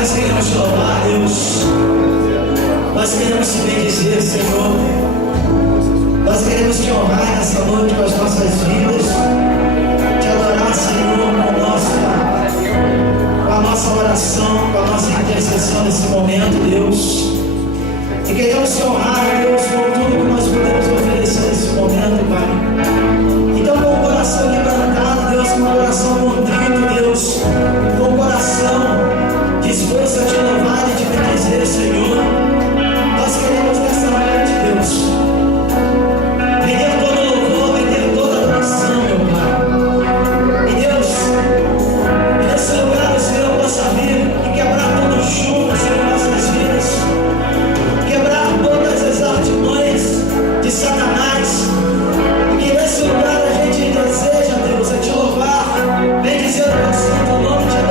nós queremos te louvar, Deus. Nós queremos te bendizer, Senhor. Nós queremos te honrar nessa noite com as nossas vidas. Te adorar, Senhor, com a nossa oração, com a nossa intercessão nesse momento, Deus. E queremos te honrar, Deus, com tudo que nós podemos oferecer nesse momento, Pai. Então, com o coração quebrantado, Deus, com o coração contrito, Deus, com o coração disposto a te louvar e te bendizer, Senhor, nós queremos nessa noite, Deus, render todo louvor, render toda adoração, meu Pai. E Deus, nesse lugar o Senhor possa vir e quebrar todo jugo, Senhor, em nossas vidas, quebrar todas as artimanhas de Satanás, e que nesse lugar a gente deseja, Deus, é te louvar, bendizer o teu santo nome, te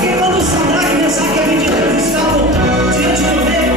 Porque quando Sadraque, Mesaque e Abednego estavam diante do rei,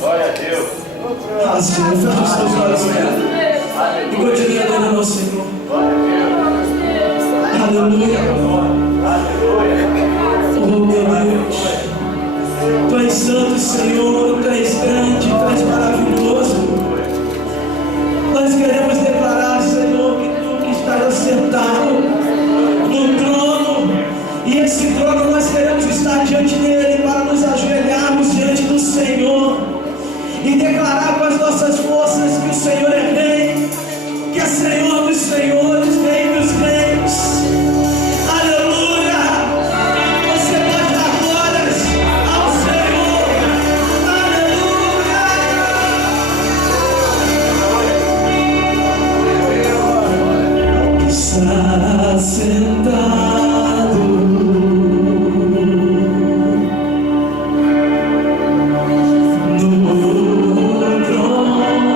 Glória a Deus. Ah, Senhor, fecha os teus olhos e continue adorando ao Senhor. Aleluia. Oh, meu Deus. Tu és santo, Senhor. Tu és grande, tu és maravilhoso. Nós queremos declarar, Senhor, que tu que estás assentado no trono, e esse trono nós queremos estar diante dele para nos ajoelharmos diante do Senhor e declarar com as nossas forças que o Senhor é Rei, que é Senhor dos senhores, Rei dos reis. Aleluia! Você pode dar glórias ao Senhor. Aleluia! Está sentado no trono.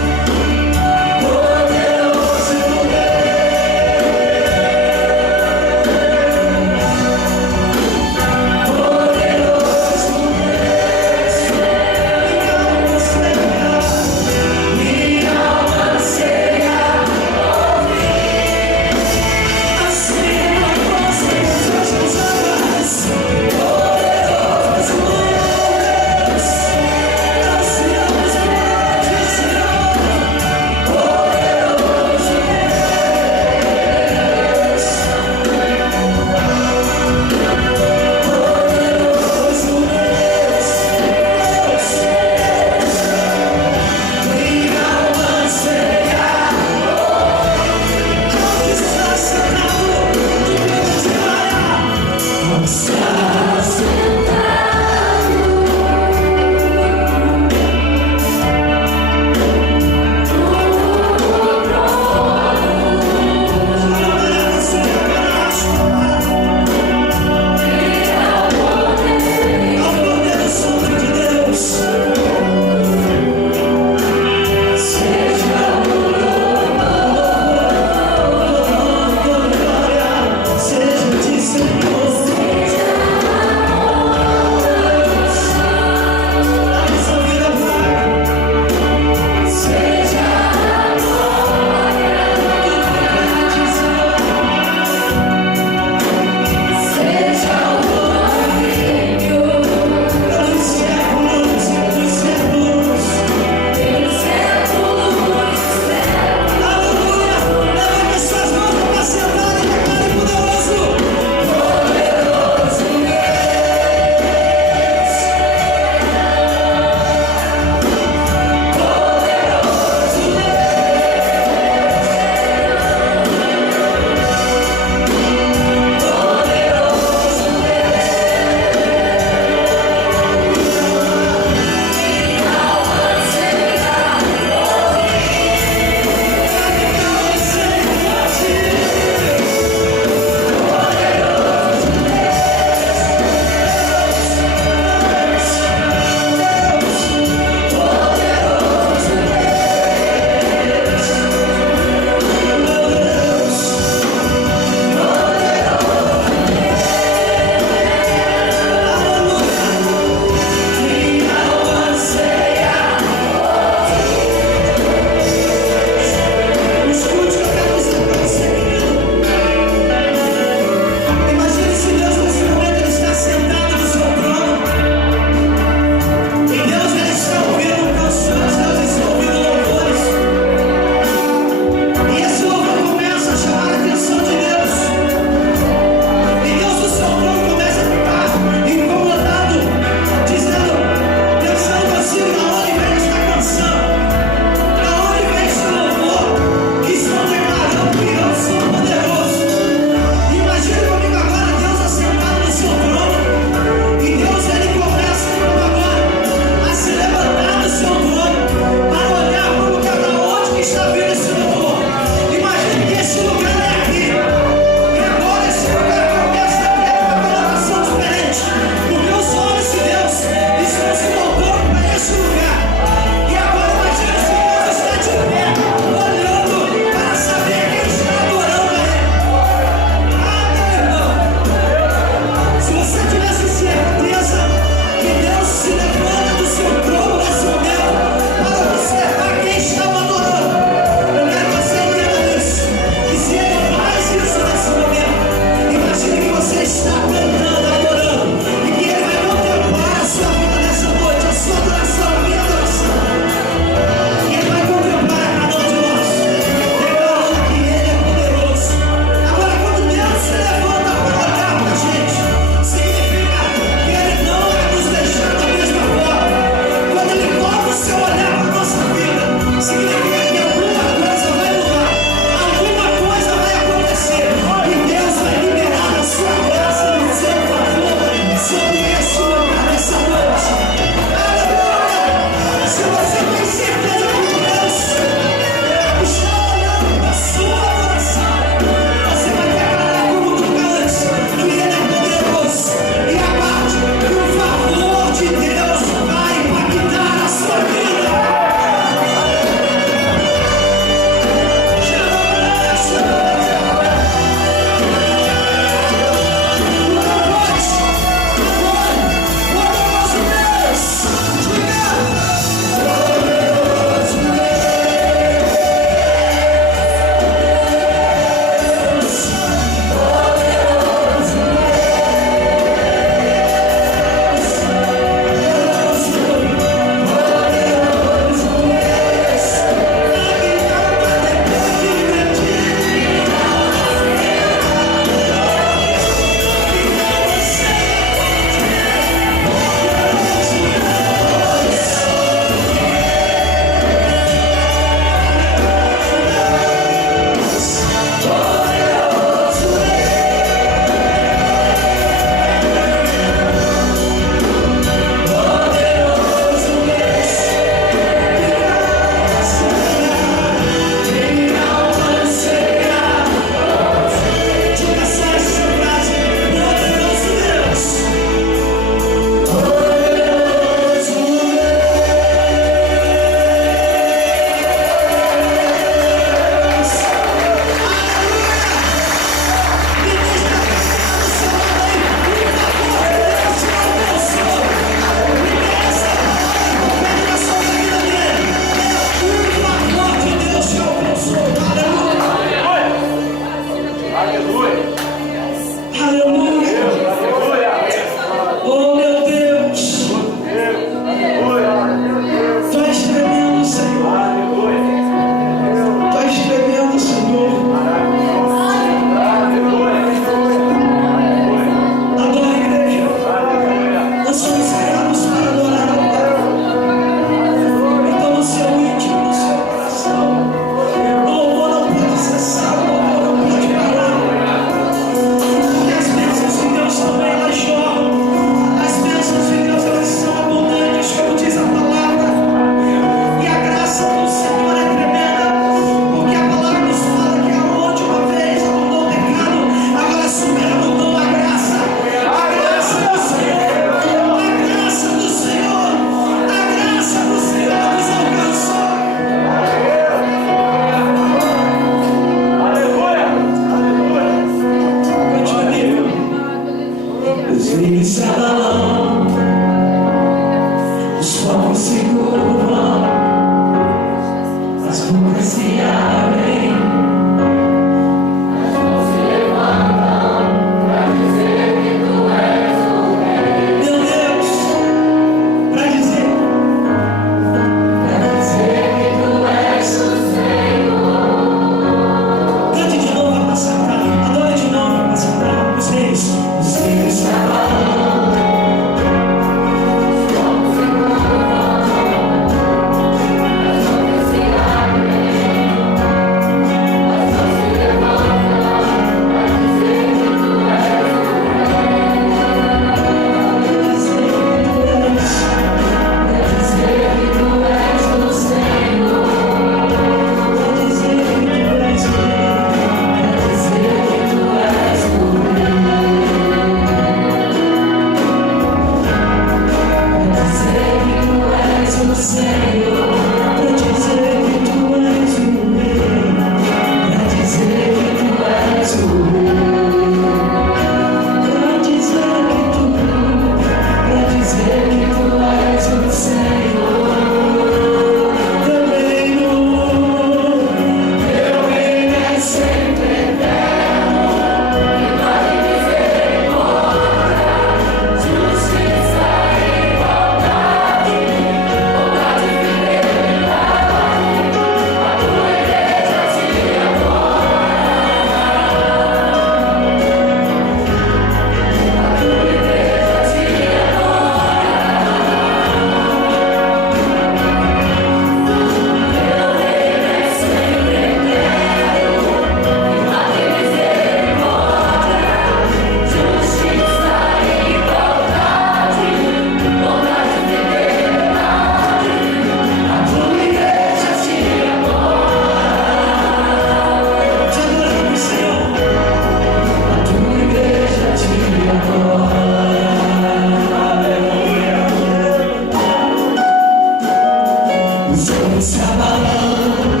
se abalam,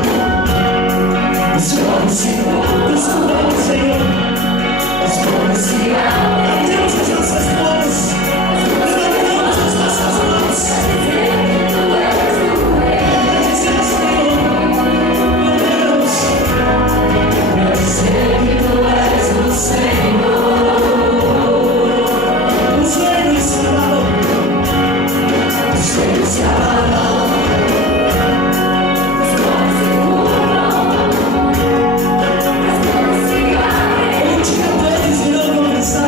os tronos se movem, os tronos, Senhor, as portas se abrem. Deus, as nossas mãos, levantamos as nossas mãos. Multidões irão começar.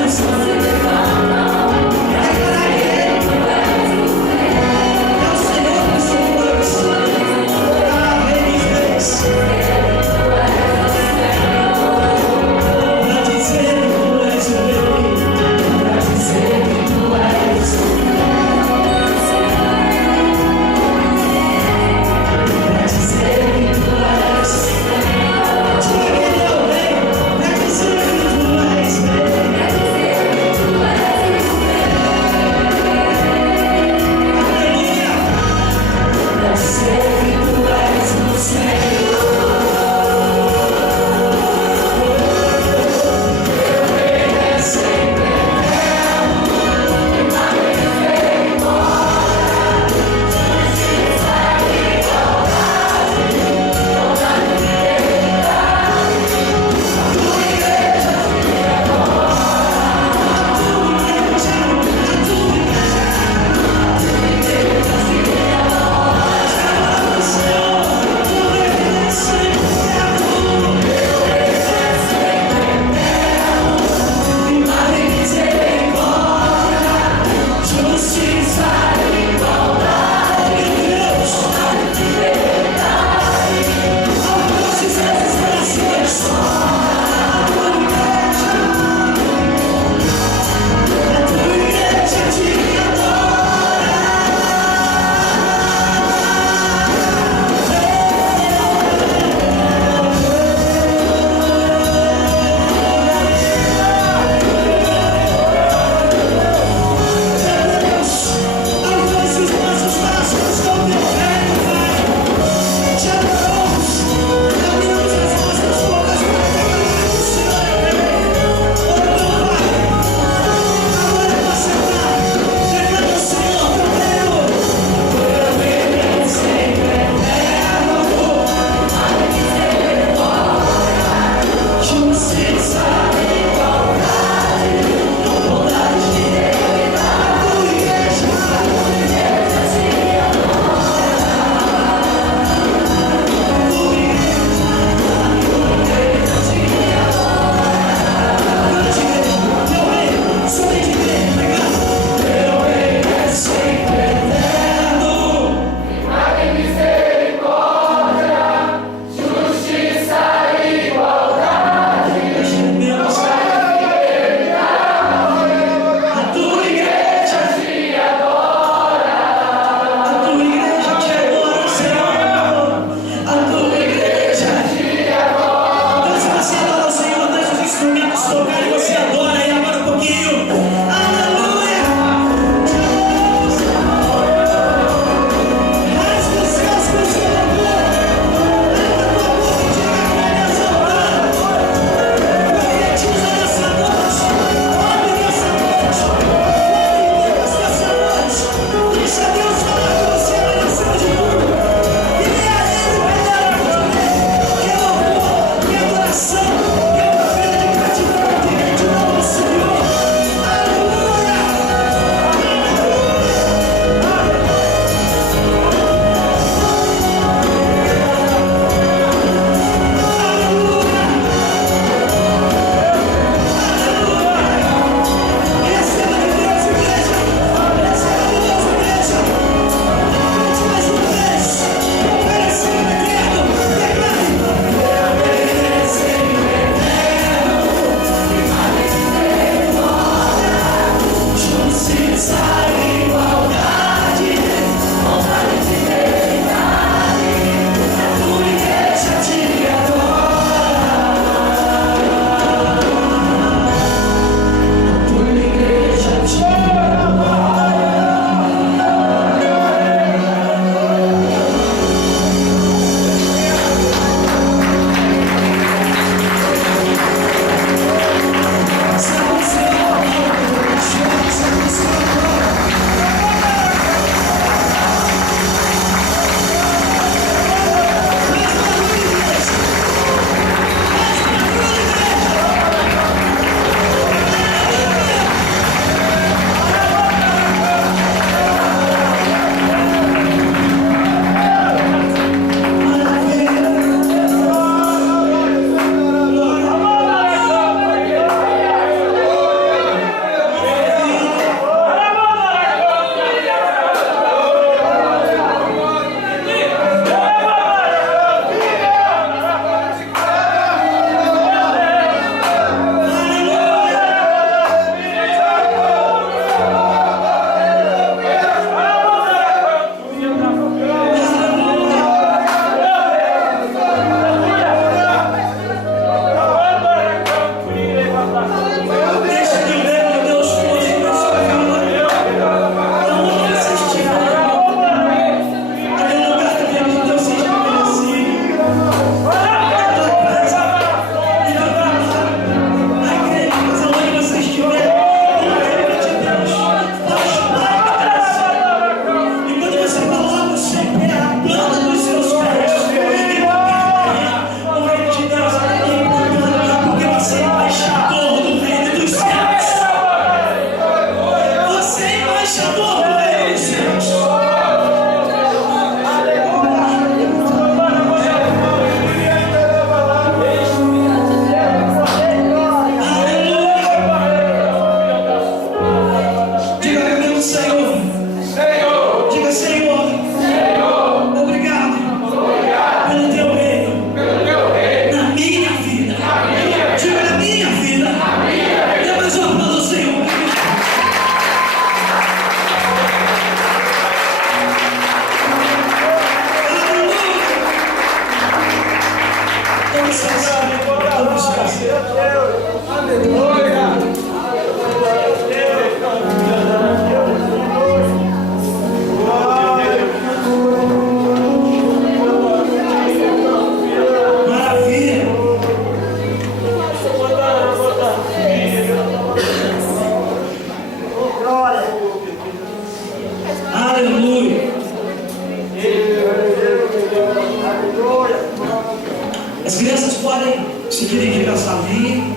podem se dirigir à salinha.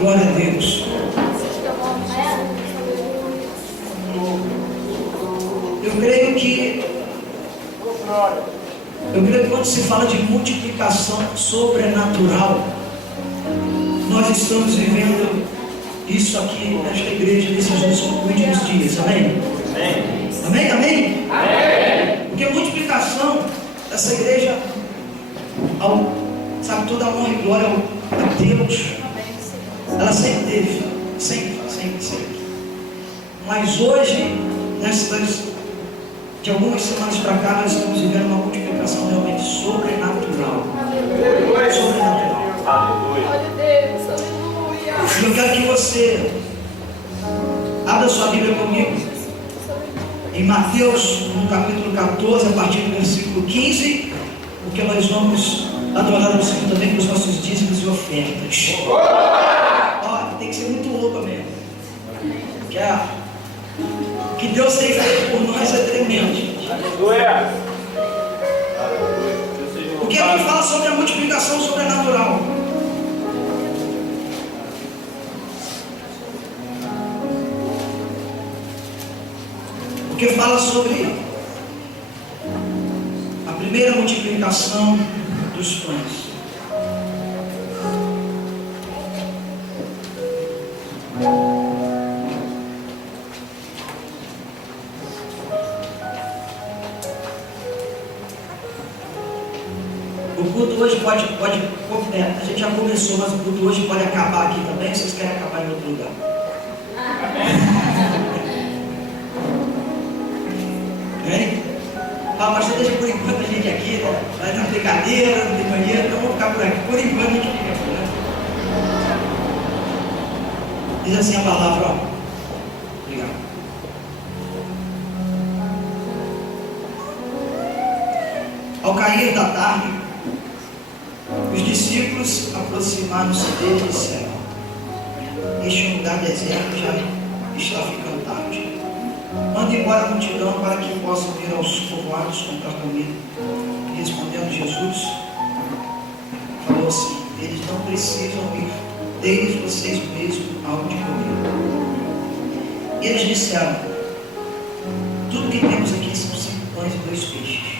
Glória a Deus. Eu creio que quando se fala de multiplicação sobrenatural, nós estamos vivendo isso aqui nesta igreja nesses últimos dias. Amém? Amém? Amém? Amém. Porque multiplicação dessa igreja, sabe, toda a honra e glória a Deus, ela sempre teve, sempre. Mas hoje, de algumas semanas para cá, nós estamos vivendo uma multiplicação realmente sobrenatural. E eu quero que você abra sua Bíblia comigo em Mateus, no capítulo 14, a partir do versículo 15, porque nós vamos adorar o Senhor também com os nossos dízimos e ofertas. Tem que ser muito louco mesmo. O que Deus tem feito por nós é tremendo, gente. O que é que fala sobre a multiplicação sobrenatural? O que fala sobre a primeira multiplicação dos pães. O culto hoje pode a gente já começou, mas o culto hoje pode acabar aqui também. Vocês querem acabar em outro lugar? Amém? Fala, pastor, deixa por enquanto a gente aqui, né? Vai na brincadeira, não tem banheiro, então vamos ficar por aqui. Por enquanto a gente fica por aqui. Diz assim a palavra, ó. Obrigado. Ao cair da tarde, os discípulos aproximaram-se dele e disseram: este lugar deserto já está ficando tarde. Manda embora a multidão para que possam vir aos povoados comprar comida. E respondendo Jesus, falou assim: eles não precisam ir, deles vocês mesmos algo de comer. E eles disseram: tudo que temos aqui são 5 pães e 2 peixes.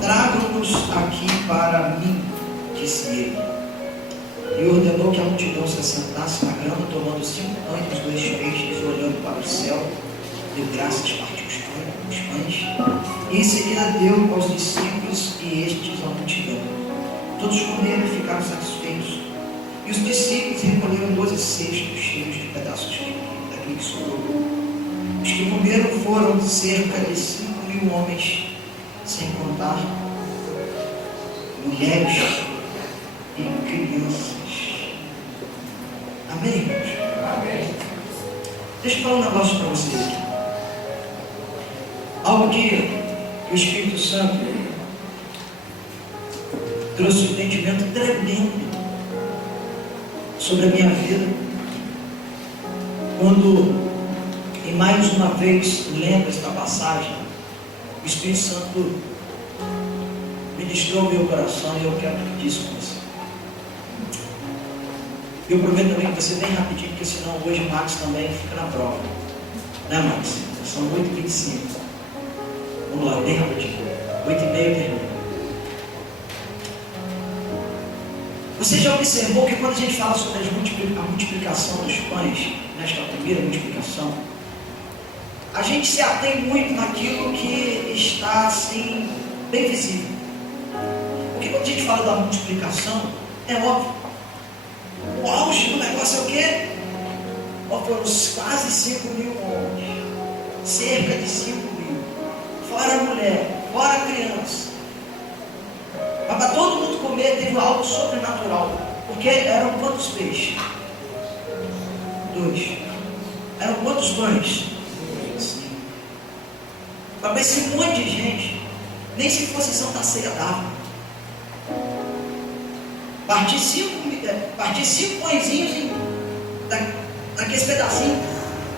Tragam-nos aqui para mim, disse ele. E ordenou que a multidão se assentasse na grama, tomando 5 pães e 2 peixes, e olhando para o céu, deu graças, partiu os pães, e em seguida deu aos discípulos e estes à multidão. Todos comeram e ficaram satisfeitos. E os discípulos recolheram 12 cestos cheios de pedaços daquilo que sobrou. Os que comeram foram cerca de 5.000 homens, sem contar mulheres e crianças. Amém, irmãos? Amém. Deixa eu falar um negócio para vocês aqui. Algo que o Espírito Santo trouxe um entendimento tremendo sobre a minha vida, quando, e mais uma vez, lendo esta passagem, o Espírito Santo ministrou meu coração e eu quero dividir isso com você. Eu prometo também que você bem rapidinho, porque senão hoje o Max também fica na prova. Né, Max? São 8h25. Vamos lá, bem rapidinho. 8h30 termina. Você já observou que quando a gente fala sobre a multiplicação dos pães, nesta primeira multiplicação, a gente se atém muito naquilo que está assim, bem visível. Porque quando a gente fala da multiplicação, é óbvio. O auge do negócio é o quê? Foram quase 5.000 homens, cerca de 5.000, fora a mulher, fora a criança. Mas para todo mundo comer teve algo sobrenatural. Porque eram quantos peixes? 2. Eram quantos pães? 5. Para esse monte de gente, nem se fosse Santa Ceia dava. Partir 5 pãezinhos daqueles pedacinhos,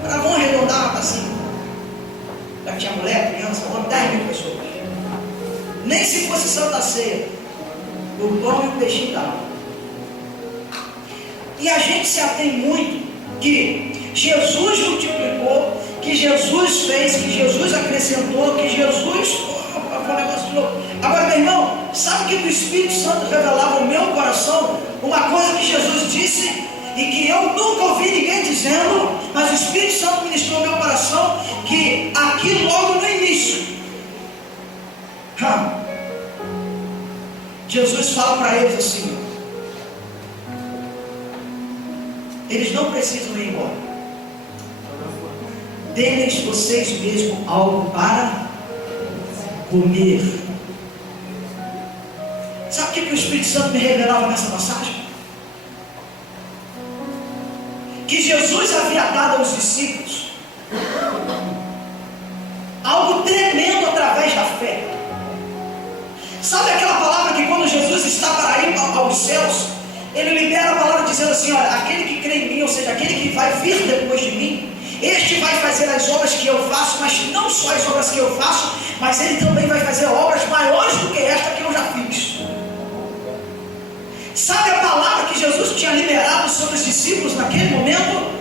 para vão arredondar para cima. época tinha mulher, criança, homem, 10 mil pessoas. Nem se fosse Santa Ceia, o pão e o peixinho dava. E a gente se atém muito que Jesus multiplicou, que Jesus fez, que Jesus acrescentou, que Jesus... Foi um negócio de louco. Agora, meu irmão, sabe que o Espírito Santo revelava no meu coração uma coisa que Jesus disse e que eu nunca ouvi ninguém dizendo, mas o Espírito Santo ministrou no meu coração, que aqui logo no início, Jesus fala para eles assim: eles não precisam ir embora, deem-lhes vocês mesmos algo para comer. Sabe o que o Espírito Santo me revelava nessa passagem? Que Jesus havia dado aos discípulos algo tremendo através da fé. Sabe aquela palavra que quando Jesus está para ir aos céus, ele libera a palavra dizendo assim: olha, aquele que crê em mim, ou seja, aquele que vai vir depois de mim, este vai fazer as obras que eu faço, mas não só as obras que eu faço, mas ele também vai fazer obras maiores do que esta que eu já fiz. Sabe a palavra que Jesus tinha liberado sobre os discípulos naquele momento?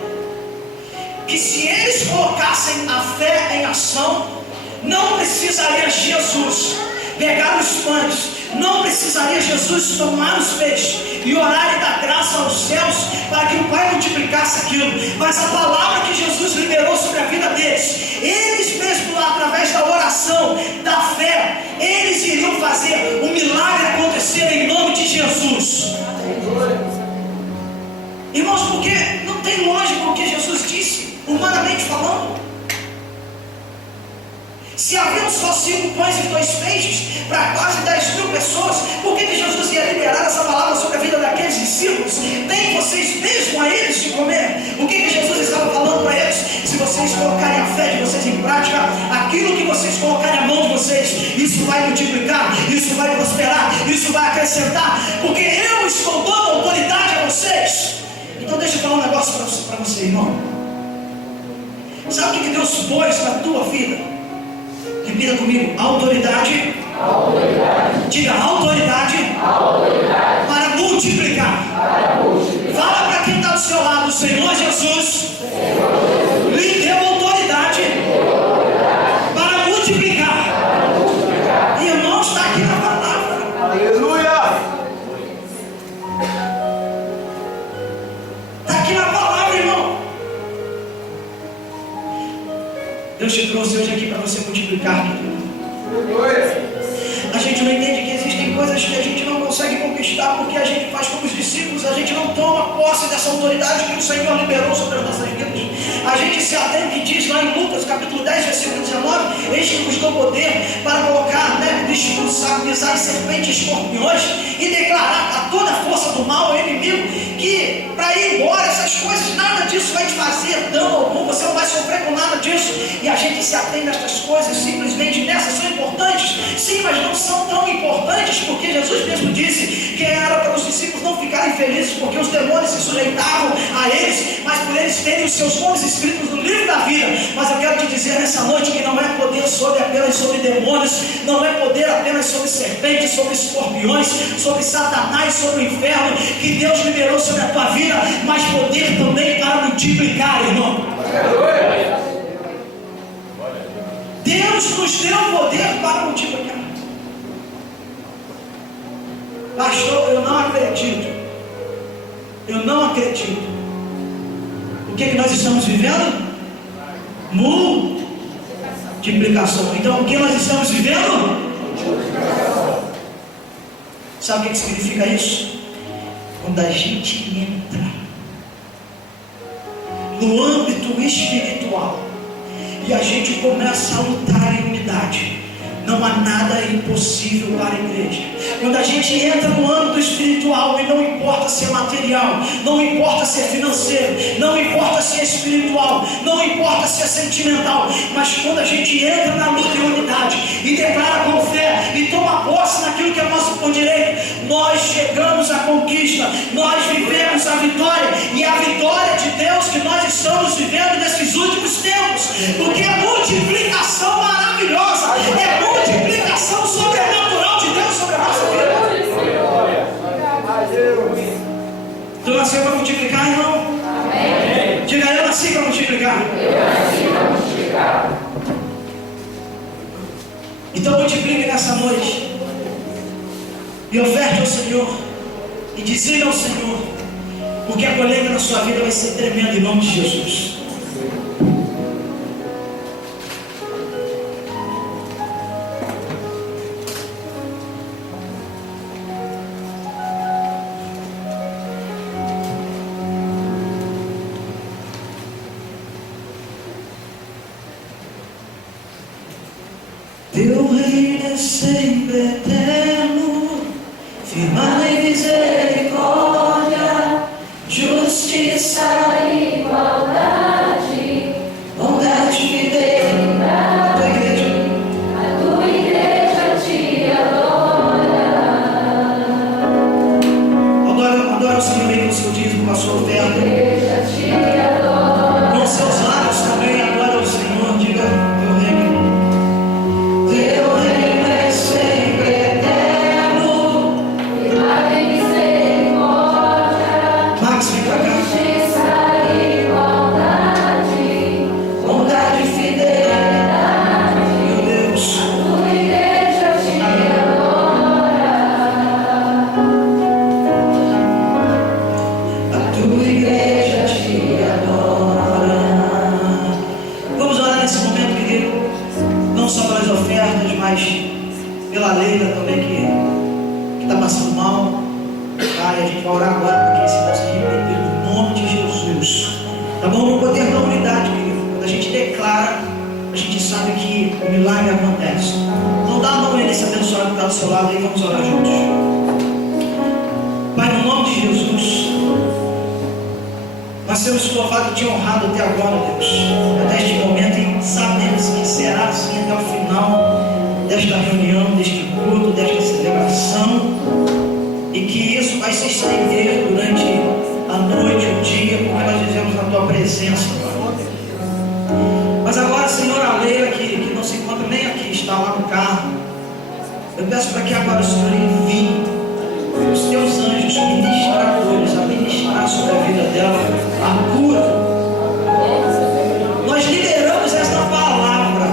Que se eles colocassem a fé em ação, não precisaria Jesus pegar os pães, não precisaria Jesus tomar os peixes e orar e dar graça aos céus para que o Pai multiplicasse aquilo. Mas a palavra que Jesus liberou sobre a vida deles, eles mesmos lá, através da oração, da fé, eles iriam fazer o milagre acontecer em nome de Jesus. Irmãos, porque não tem lógica o que Jesus disse, humanamente falando. Se haviam só 5 pães e 2 peixes para quase 10 mil pessoas, por que Jesus ia liberar essa palavra sobre a vida daqueles discípulos? Deem vocês mesmo a eles de comer. O que Jesus estava falando para eles? Se vocês colocarem a fé de vocês em prática, aquilo que vocês colocarem na mão de vocês, isso vai multiplicar, isso vai prosperar, isso vai acrescentar, porque eu estou dando autoridade a vocês. Então deixa eu falar um negócio para você, irmão. Sabe o que Deus pôs na tua vida? Repita comigo: autoridade. Autoridade. Diga: autoridade. Autoridade. Para multiplicar. Para multiplicar. Fala para quem está do seu lado: o Senhor Jesus, lhe deu autoridade, para multiplicar. Para multiplicar. Irmão, está aqui na palavra. Aleluia. Está aqui na palavra, irmão. Deus te trouxe hoje aqui para você multiplicar, querido. A gente não entende que existem coisas que a gente não consegue conquistar porque a gente faz como os discípulos, a gente não toma posse dessa autoridade que o Senhor liberou sobre as nossas vidas. A gente se atém que diz lá em Lucas capítulo 10, versículo 19: eis que vos dou poder para colocar, expulsar, pisar em serpentes e escorpiões e declarar a toda a força do mal ao inimigo, que para ir embora essas coisas, nada disso vai te fazer dano algum, você não vai sofrer com nada disso. E a gente se atém nestas coisas simplesmente nessas. São importantes? Sim, mas não são tão importantes, porque Jesus mesmo disse que era para os discípulos não ficarem felizes porque os demônios se sujeitavam a eles, mas por eles terem os seus nomes escritos no livro da vida. Mas eu quero te dizer nessa noite que não é poder apenas sobre demônios, não é poder apenas sobre serpentes, sobre escorpiões, sobre Satanás, sobre o inferno que Deus liberou sobre a tua vida, mas poder também para multiplicar, irmão. Deus nos deu poder para multiplicar. Pastor, eu não acredito. Eu não acredito. O que nós estamos vivendo? Multiplicação. Então, o que nós estamos vivendo? Multiplicação. Sabe o que significa isso? Quando a gente entra no âmbito espiritual e a gente começa a lutar em unidade, não há nada impossível para a igreja. Quando a gente entra no âmbito espiritual, e não importa se é material, não importa se é financeiro, não importa se é espiritual, não importa se é sentimental, mas quando a gente entra na luta em unidade e declara com fé e toma posse naquilo que é nosso por direito, nós chegamos à conquista, nós vivemos a vitória, e a vitória de Deus que nós estamos vivendo nesses últimos tempos, porque a multiplicação Tu nasceu para multiplicar, irmão? Amém. Diga, eu nasci para multiplicar. Eu nasci para multiplicar. Então multiplique nessa noite. E oferte ao Senhor. E diziga ao Senhor. Porque a colheita na sua vida vai ser tremenda em nome de Jesus. Teu reino é sempre eterno, firmado em misericórdia, justiça e igualdade, bondade e fidelidade. A tua igreja te adora. Adora o Senhor aí com o seu dízimo, com a sua oferta. A igreja te adora. Com seus lábios também adora o Senhor. Diga, teu reino. Teu reino é sempre eterno, firmado em misericórdia, Max, vem pra cá. Justiça e igualdade, bondade e fidelidade. Meu Deus, a tua igreja te adora. A tua igreja te adora. Vamos orar nesse momento, querido. Não só pelas ofertas, mas pela Leila também que está passando mal. Tá? E a gente vai orar agora para que esse irmão seja repreendido no nome de Jesus. Tá bom? No poder da unidade, querido. Quando a gente declara, a gente sabe que o milagre acontece. Então dá a mão aí nesse abençoado que está do seu lado aí, vamos orar juntos. Pai, no nome de Jesus, nós temos te louvado e te honrado até agora, Deus. Até este momento, e sabemos que será assim até o final desta reunião, deste culto, desta celebração, e que isso vai se estender durante a noite, o dia, porque nós vivemos na tua presença, Pai. Mas agora, Senhor, a Leila que não se encontra nem aqui, está lá no carro, eu peço para que agora o Senhor envie os teus anjos ministradores a ministrar sobre a vida dela a cura. Nós liberamos esta palavra,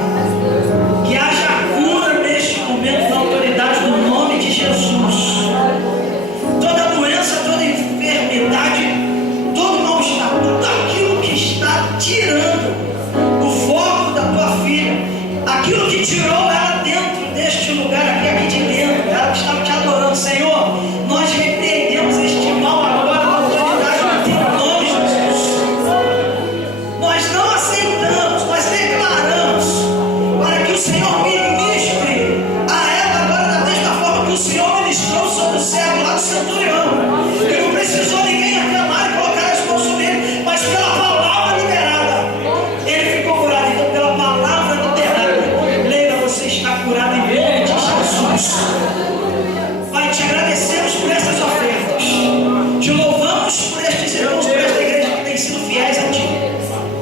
que haja cura neste momento na autoridade do nome de Jesus. Toda doença, toda enfermidade, todo mal-estar, tudo aquilo que está tirando o foco da tua filha, aquilo que tirou ela dentro deste lugar aqui de dentro, ela que estava te adorando, Senhor, nós repreendemos este mal agora na autoridade do teu nome, Jesus. Nós não aceitamos, nós declaramos para que o Senhor ministre a ela agora da mesma forma que o Senhor ministrou sobre o servo lá do centurião, que não precisou ninguém aclamar e colocar as mãos sobre ele, mas pela palavra liberada ele ficou curado. Então, pela palavra liberada, Leila, você está curada em nome de Jesus. Pai, te agradecemos por essas ofertas, te louvamos por estes irmãos, por esta igreja que tem sido fiéis a ti.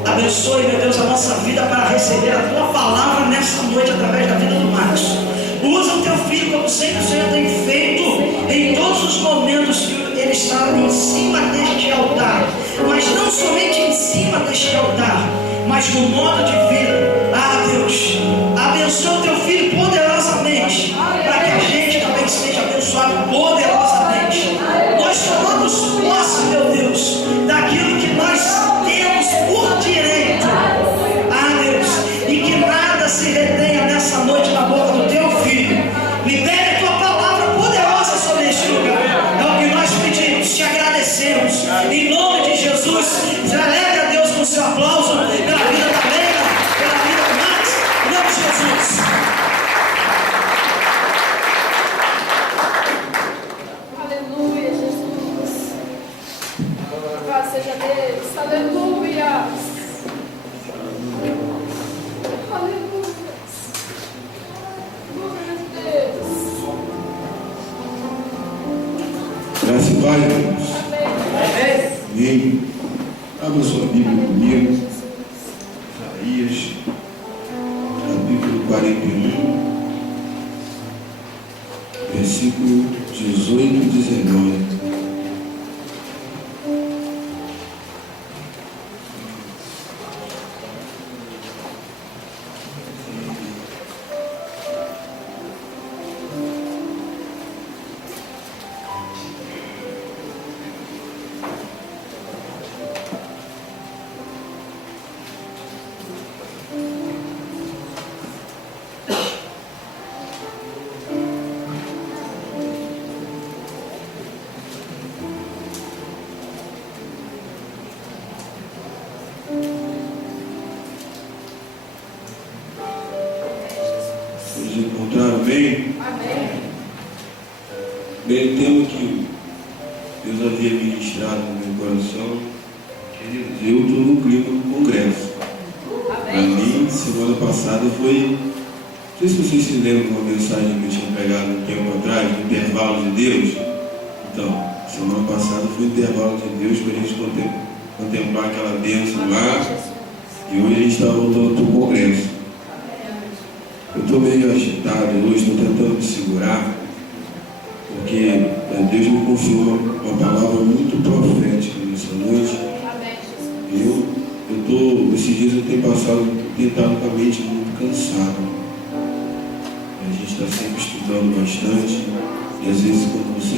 Abençoe, meu Deus, a nossa vida para receber a tua palavra nessa noite através da vida do Marcos. Usa o teu filho como sempre o Senhor tem feito em todos os momentos que ele está em cima deste altar, mas não somente em cima deste altar, mas no modo de vida. Ah, Deus, abençoa o teu filho poderosamente, para que a gente também seja abençoado poderosamente. Nós tomamos posse, meu Deus, daquilo que nós temos por direito. Ah, Deus, e que nada se retenha nessa noite na boca do teu filho. Libere a tua palavra poderosa sobre este lugar. É o que nós pedimos, te agradecemos. Em nome de Jesus, celebre a Deus com seu aplauso pela vida da Leila, pela vida do Max, em nome de Jesus. Aleluia, Jesus. Louvado seja Deus. Aleluia. Aleluia. Glória a Deus. Graças a Deus. Amém. Amém. Abra sua Bíblia comigo. Isaías, capítulo 41, versículo 18 e 19. encontraram bem? Amém. Bem, o tema que Deus havia ministrado no meu coração, queridos, eu estou no clima do congresso. Para mim, semana passada foi, não sei se vocês se lembram de uma mensagem que eu tinha pegado um tempo atrás, do intervalo de Deus. Então, semana passada foi o intervalo de Deus para a gente contemplar aquela bênção lá, e hoje a gente está voltando para o congresso. Eu estou meio agitado hoje, estou tentando me segurar, porque Deus me confiou uma palavra muito profética nessa noite. Esses dias eu tenho tentado com a mente muito cansada. A gente está sempre estudando bastante, e às vezes quando você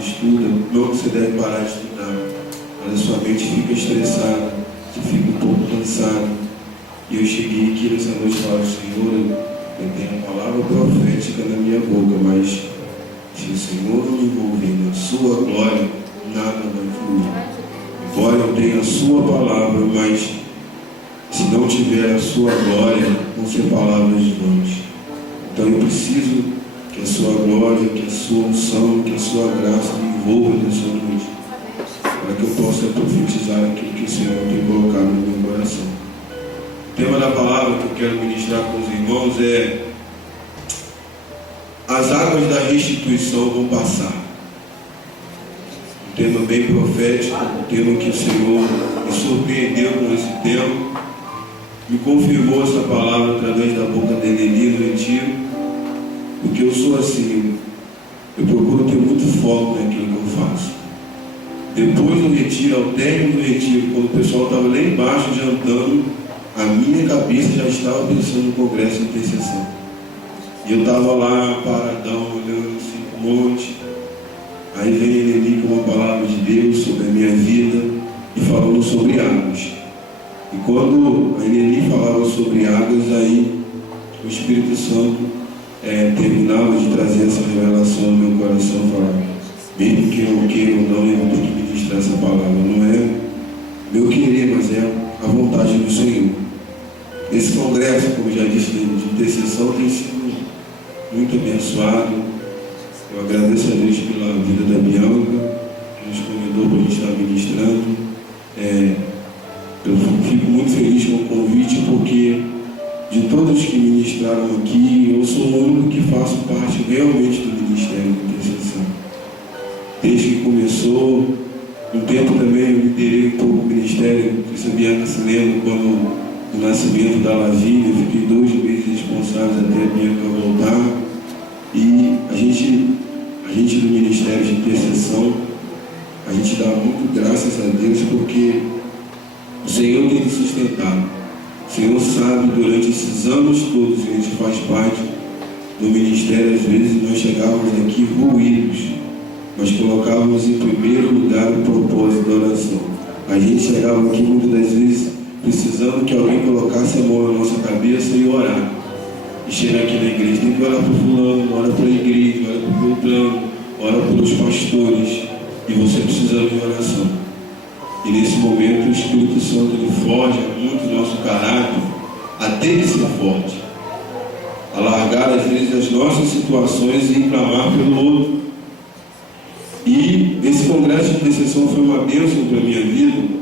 estuda, não que você deve parar de estudar, mas a sua mente fica estressada, você fica um pouco cansado. E eu cheguei aqui nessa noite e falei, Senhor, eu tenho a palavra profética na minha boca, mas se o Senhor não me envolver na sua glória, nada vai fluir. Embora eu tenha a sua palavra, mas se não tiver a sua glória, vão ser palavras vãs. Então eu preciso que a sua glória, que a sua unção, que a sua graça me envolva nessa noite, para que eu possa profetizar aquilo que o Senhor tem colocado no meu coração. O tema da palavra que eu quero ministrar com os irmãos é: as águas da restituição vão passar. Um tema bem profético, um tema que o Senhor me surpreendeu com esse tema, me confirmou essa palavra através da boca da Eleni no retiro, porque eu sou assim, eu procuro ter muito foco naquilo que eu faço. Depois do retiro, ao término do retiro, quando o pessoal estava lá embaixo jantando, a minha cabeça já estava pensando no congresso de intercessão. E eu estava lá, paradão, olhando assim para o monte. Aí vem a Eleni com uma palavra de Deus sobre a minha vida e falando sobre águas. E quando a Eleni falava sobre águas, aí o Espírito Santo terminava de trazer essa revelação no meu coração, falava, mesmo que eu queira ou não, eu vou ter que ministrar essa palavra. Não é meu querer, mas é a vontade do Senhor. Esse congresso, como já disse, de intercessão tem sido muito abençoado. Eu agradeço a Deus pela vida da Bianca, que nos convidou para a gente estar ministrando. Eu fico muito feliz com o convite, porque de todos que ministraram aqui, eu sou o único que faço parte realmente do Ministério de Intercessão. Desde que começou, um tempo também eu liderei um pouco o ministério, não sei se a Bianca se lembra, quando o nascimento da Lavínia, eu fiquei 2 meses responsáveis até a Bianca voltar. E a gente do Ministério de Intercessão, a gente dá muito graças a Deus, porque o Senhor tem nos sustentado. O Senhor sabe, durante esses anos todos que a gente faz parte do ministério, às vezes nós chegávamos aqui ruídos, mas colocávamos em primeiro lugar o propósito da oração. A gente chegava aqui muitas das vezes precisando que alguém colocasse a mão na nossa cabeça e orar. E chega aqui na igreja, tem que orar para o fulano, ora para a igreja, ora para o Beltrano, ora pelos pastores, e você precisando de oração. E nesse momento o Espírito Santo ele forja muito o nosso caráter, até ele ser forte, alargar às vezes as nossas situações e clamar pelo outro. E esse congresso de intercessão foi uma bênção para a minha vida,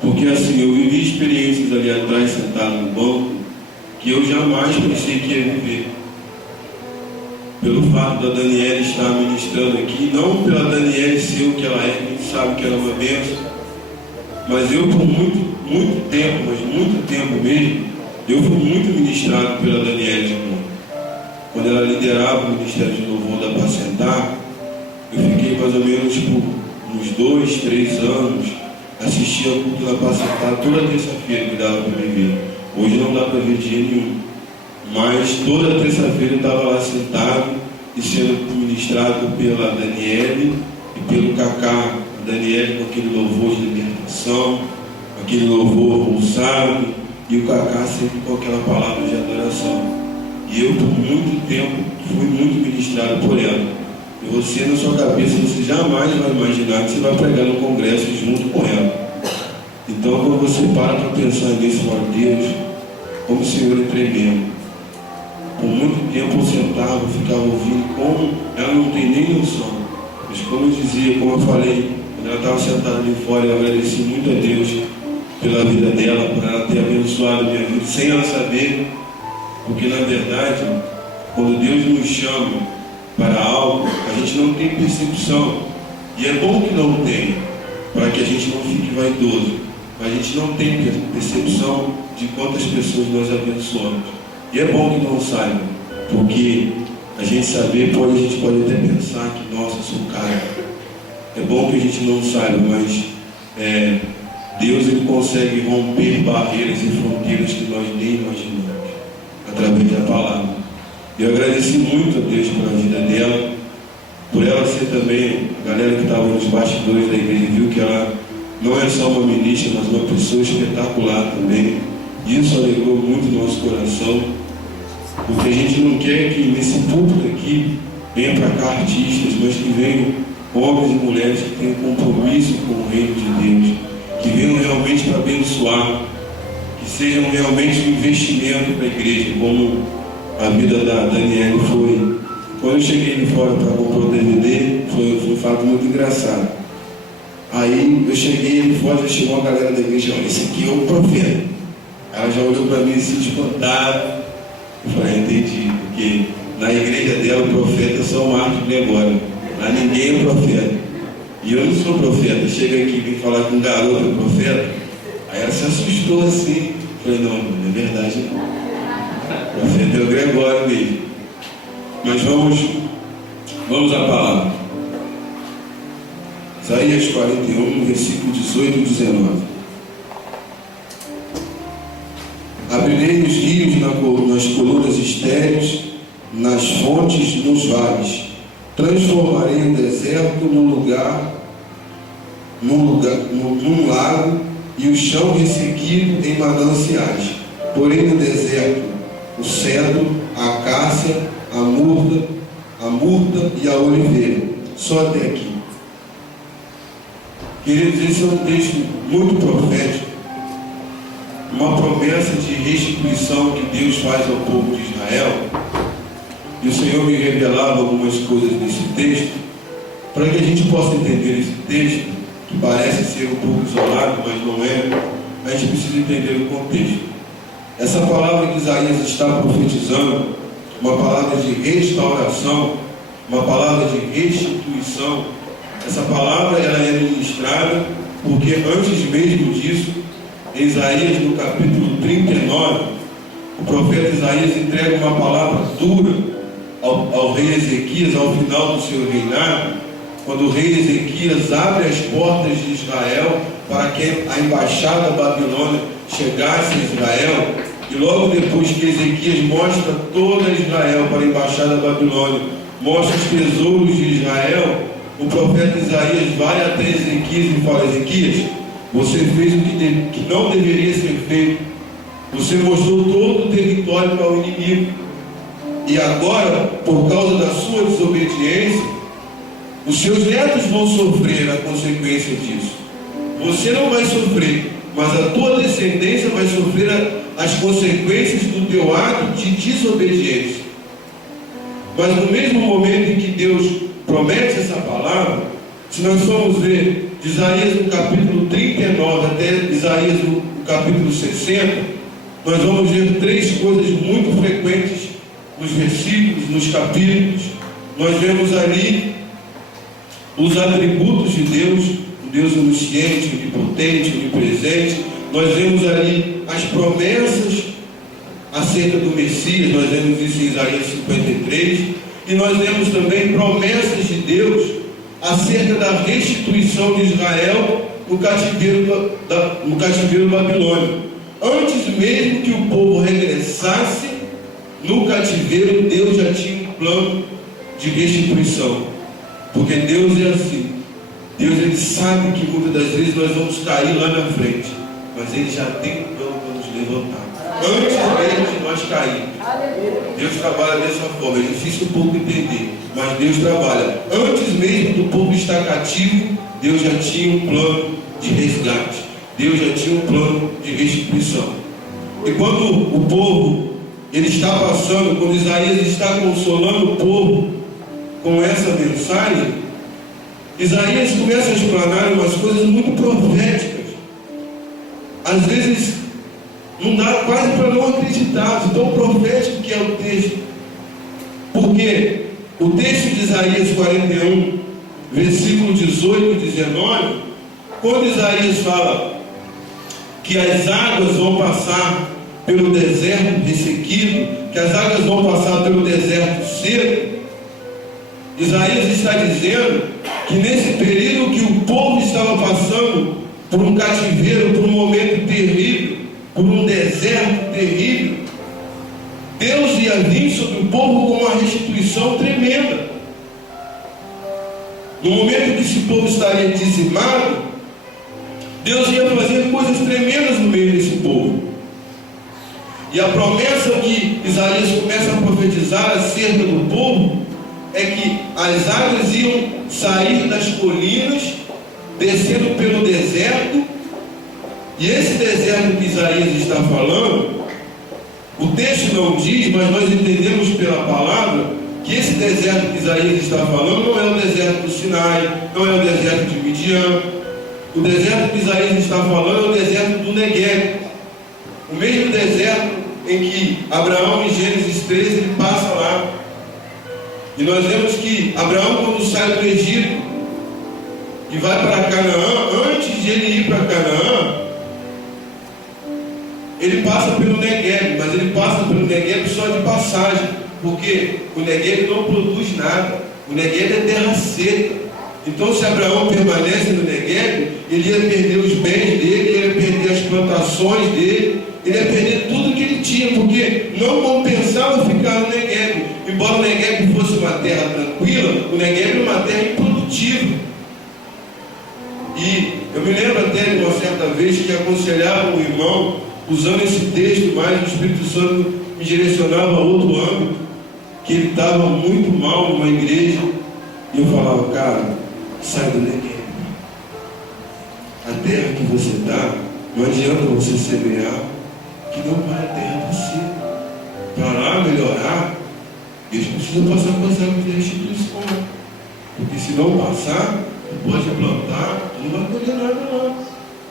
porque assim, eu vivi experiências ali atrás, sentado no banco, que eu jamais pensei que ia viver. Pelo fato da Daniela estar ministrando aqui, não pela Daniela ser o que ela é, a gente sabe que ela é uma bênção, mas eu por muito tempo, mas muito tempo mesmo, eu fui muito ministrado pela Daniela de novo. Quando ela liderava o Ministério de Louvor da Apacentar, eu fiquei mais ou menos uns 2, 3 anos, assistia ao culto da Apacentar toda terça-feira que dava para me ver. Hoje não dá para ver dia nenhum, mas toda terça-feira eu estava lá sentado e sendo ministrado pela Daniele e pelo Cacá. A Daniele com aquele louvor de libertação, aquele louvor pulsado, e o Cacá sempre com aquela palavra de adoração. E eu por muito tempo fui muito ministrado por ela. E você na sua cabeça, você jamais vai imaginar que você vai pregar no congresso junto com ela. Então quando você para pensar nisso, fala, Deus, como o Senhor é tremendo. por muito tempo eu sentava, ficava ouvindo, como ela não tem nem noção. Mas como eu dizia, como eu falei, quando ela estava sentada ali fora, eu agradeci muito a Deus pela vida dela, por ela ter abençoado a minha vida, sem ela saber, porque na verdade, quando Deus nos chama para algo, a gente não tem percepção, e é bom que não tenha, para que a gente não fique vaidoso, mas a gente não tem percepção de quantas pessoas nós abençoamos, e é bom que não saiba, porque a gente saber, a gente pode até pensar que, nossa, eu sou cara. É bom que a gente não saiba, mas Deus ele consegue romper barreiras e fronteiras que nós nem imaginamos, através da palavra. Eu agradeci muito a Deus pela vida dela, por ela ser também, a galera que estava nos bastidores da igreja viu que ela não é só uma ministra, mas uma pessoa espetacular também. Isso alegrou muito o nosso coração, porque a gente não quer que nesse púlpito aqui venham para cá artistas, mas que venham homens e mulheres que tenham compromisso com o reino de Deus, que venham realmente para abençoar, que sejam realmente um investimento para a igreja, como a vida da Daniela foi. Quando eu cheguei ali fora para comprar o DVD, foi um fato muito engraçado. Aí eu cheguei ali fora, já chegou uma galera da igreja, olha, esse aqui é o profeta. Ela já olhou para mim assim, espantada. Eu falei, entendi, porque na igreja dela o profeta é só o Marcos Gregório, lá ninguém é profeta. E eu não sou profeta, chega aqui e vem falar com um garoto profeta. Aí ela se assustou assim. Eu falei, não é verdade não. O profeta é o Gregório mesmo. Mas vamos à palavra. Isaías 41, versículo 18 e 19. Abrirei os rios nas colunas estéreis, nas fontes nos vales. Transformarei o deserto num lago e o chão ressequido em mananciais. Porém no deserto, o cedro, a acácia, a murta e a oliveira. Só até aqui. Queridos, esse é um texto muito profético, uma promessa de restituição que Deus faz ao povo de Israel. E o Senhor me revelava algumas coisas nesse texto, para que a gente possa entender esse texto, que parece ser um pouco isolado, mas não é. A gente precisa entender o contexto. Essa palavra que Isaías está profetizando, uma palavra de restauração, uma palavra de restituição. Essa palavra ela é ministrada porque antes mesmo disso, em Isaías no capítulo 39, o profeta Isaías entrega uma palavra dura ao rei Ezequias ao final do seu reinado, quando o rei Ezequias abre as portas de Israel para que a embaixada babilônica chegasse a Israel. E logo depois que Ezequias mostra toda Israel para a embaixada babilônica, mostra os tesouros de Israel, o profeta Isaías vai até Ezequias e fala: Ezequias, você fez o que não deveria ser feito. Você mostrou todo o território para o inimigo. E agora, por causa da sua desobediência, os seus netos vão sofrer a consequência disso. Você não vai sofrer, mas a tua descendência vai sofrer as consequências do teu ato de desobediência. Mas no mesmo momento em que Deus promete essa palavra, se nós formos ver de Isaías no capítulo 39 até Isaías no capítulo 60, nós vamos ver três coisas muito frequentes nos versículos, nos capítulos. Nós vemos ali os atributos de Deus, o Deus onisciente, onipotente, onipresente. Nós vemos ali as promessas acerca do Messias, nós vemos isso em Isaías 53, e nós vemos também promessas de Deus acerca da restituição de Israel no cativeiro babilônico. Antes mesmo que o povo regressasse no cativeiro, Deus já tinha um plano de restituição, porque Deus é assim. Deus ele sabe que muitas das vezes nós vamos cair lá na frente, mas Ele já tem um plano para nos levantar antes mesmo de nós cairmos. Deus trabalha dessa forma. É difícil o povo entender, mas Deus trabalha. Antes mesmo do povo estar cativo, Deus já tinha um plano de resgate. Deus já tinha um plano de restituição. E quando o povo ele está passando, quando Isaías está consolando o povo com essa mensagem, Isaías começa a explanar umas coisas muito proféticas. Às vezes não dá quase para não acreditar de tão profético que é o texto. Porque o texto de Isaías 41, versículo 18 e 19, quando Isaías fala que as águas vão passar pelo deserto ressequido, que as águas vão passar pelo deserto seco, Isaías está dizendo que nesse período que o povo estava passando por um cativeiro, por um momento terrível, por um deserto terrível, Deus ia vir sobre o povo com uma restituição tremenda. No momento que esse povo estaria dizimado, Deus ia fazer coisas tremendas no meio desse povo. E a promessa que Isaías começa a profetizar acerca do povo é que as águas iam sair das colinas, descendo pelo deserto. E esse deserto que Isaías está falando, o texto não diz, mas nós entendemos pela palavra que esse deserto que Isaías está falando não é o deserto do Sinai, não é o deserto de Midian. O deserto que Isaías está falando é o deserto do Negueb, o mesmo deserto em que Abraão, em Gênesis 13, ele passa lá. E nós vemos que Abraão, quando sai do Egito e vai para Canaã, antes de ele ir para Canaã, ele passa pelo Negueb, mas ele passa pelo Negueb só de passagem, porque o Negueb não produz nada, o Negueb é terra seca. Então, se Abraão permanece no Negueb, ele ia perder os bens dele, ele ia perder as plantações dele, ele ia perder tudo que ele tinha, porque não compensava ficar no Negueb. Embora o Negueb fosse uma terra tranquila, o Negueb é uma terra improdutiva. E eu me lembro até de uma certa vez que aconselhava um irmão, usando esse texto, mas o Espírito Santo me direcionava a outro âmbito, que ele estava muito mal numa igreja, e eu falava: cara, sai do Negueb. A terra que você está, não adianta você semear, que não vai a terra você. Para lá melhorar, eles precisam passar por essa água de restituição. Porque se não passar, tu pode plantar, tu não vai colher nada não.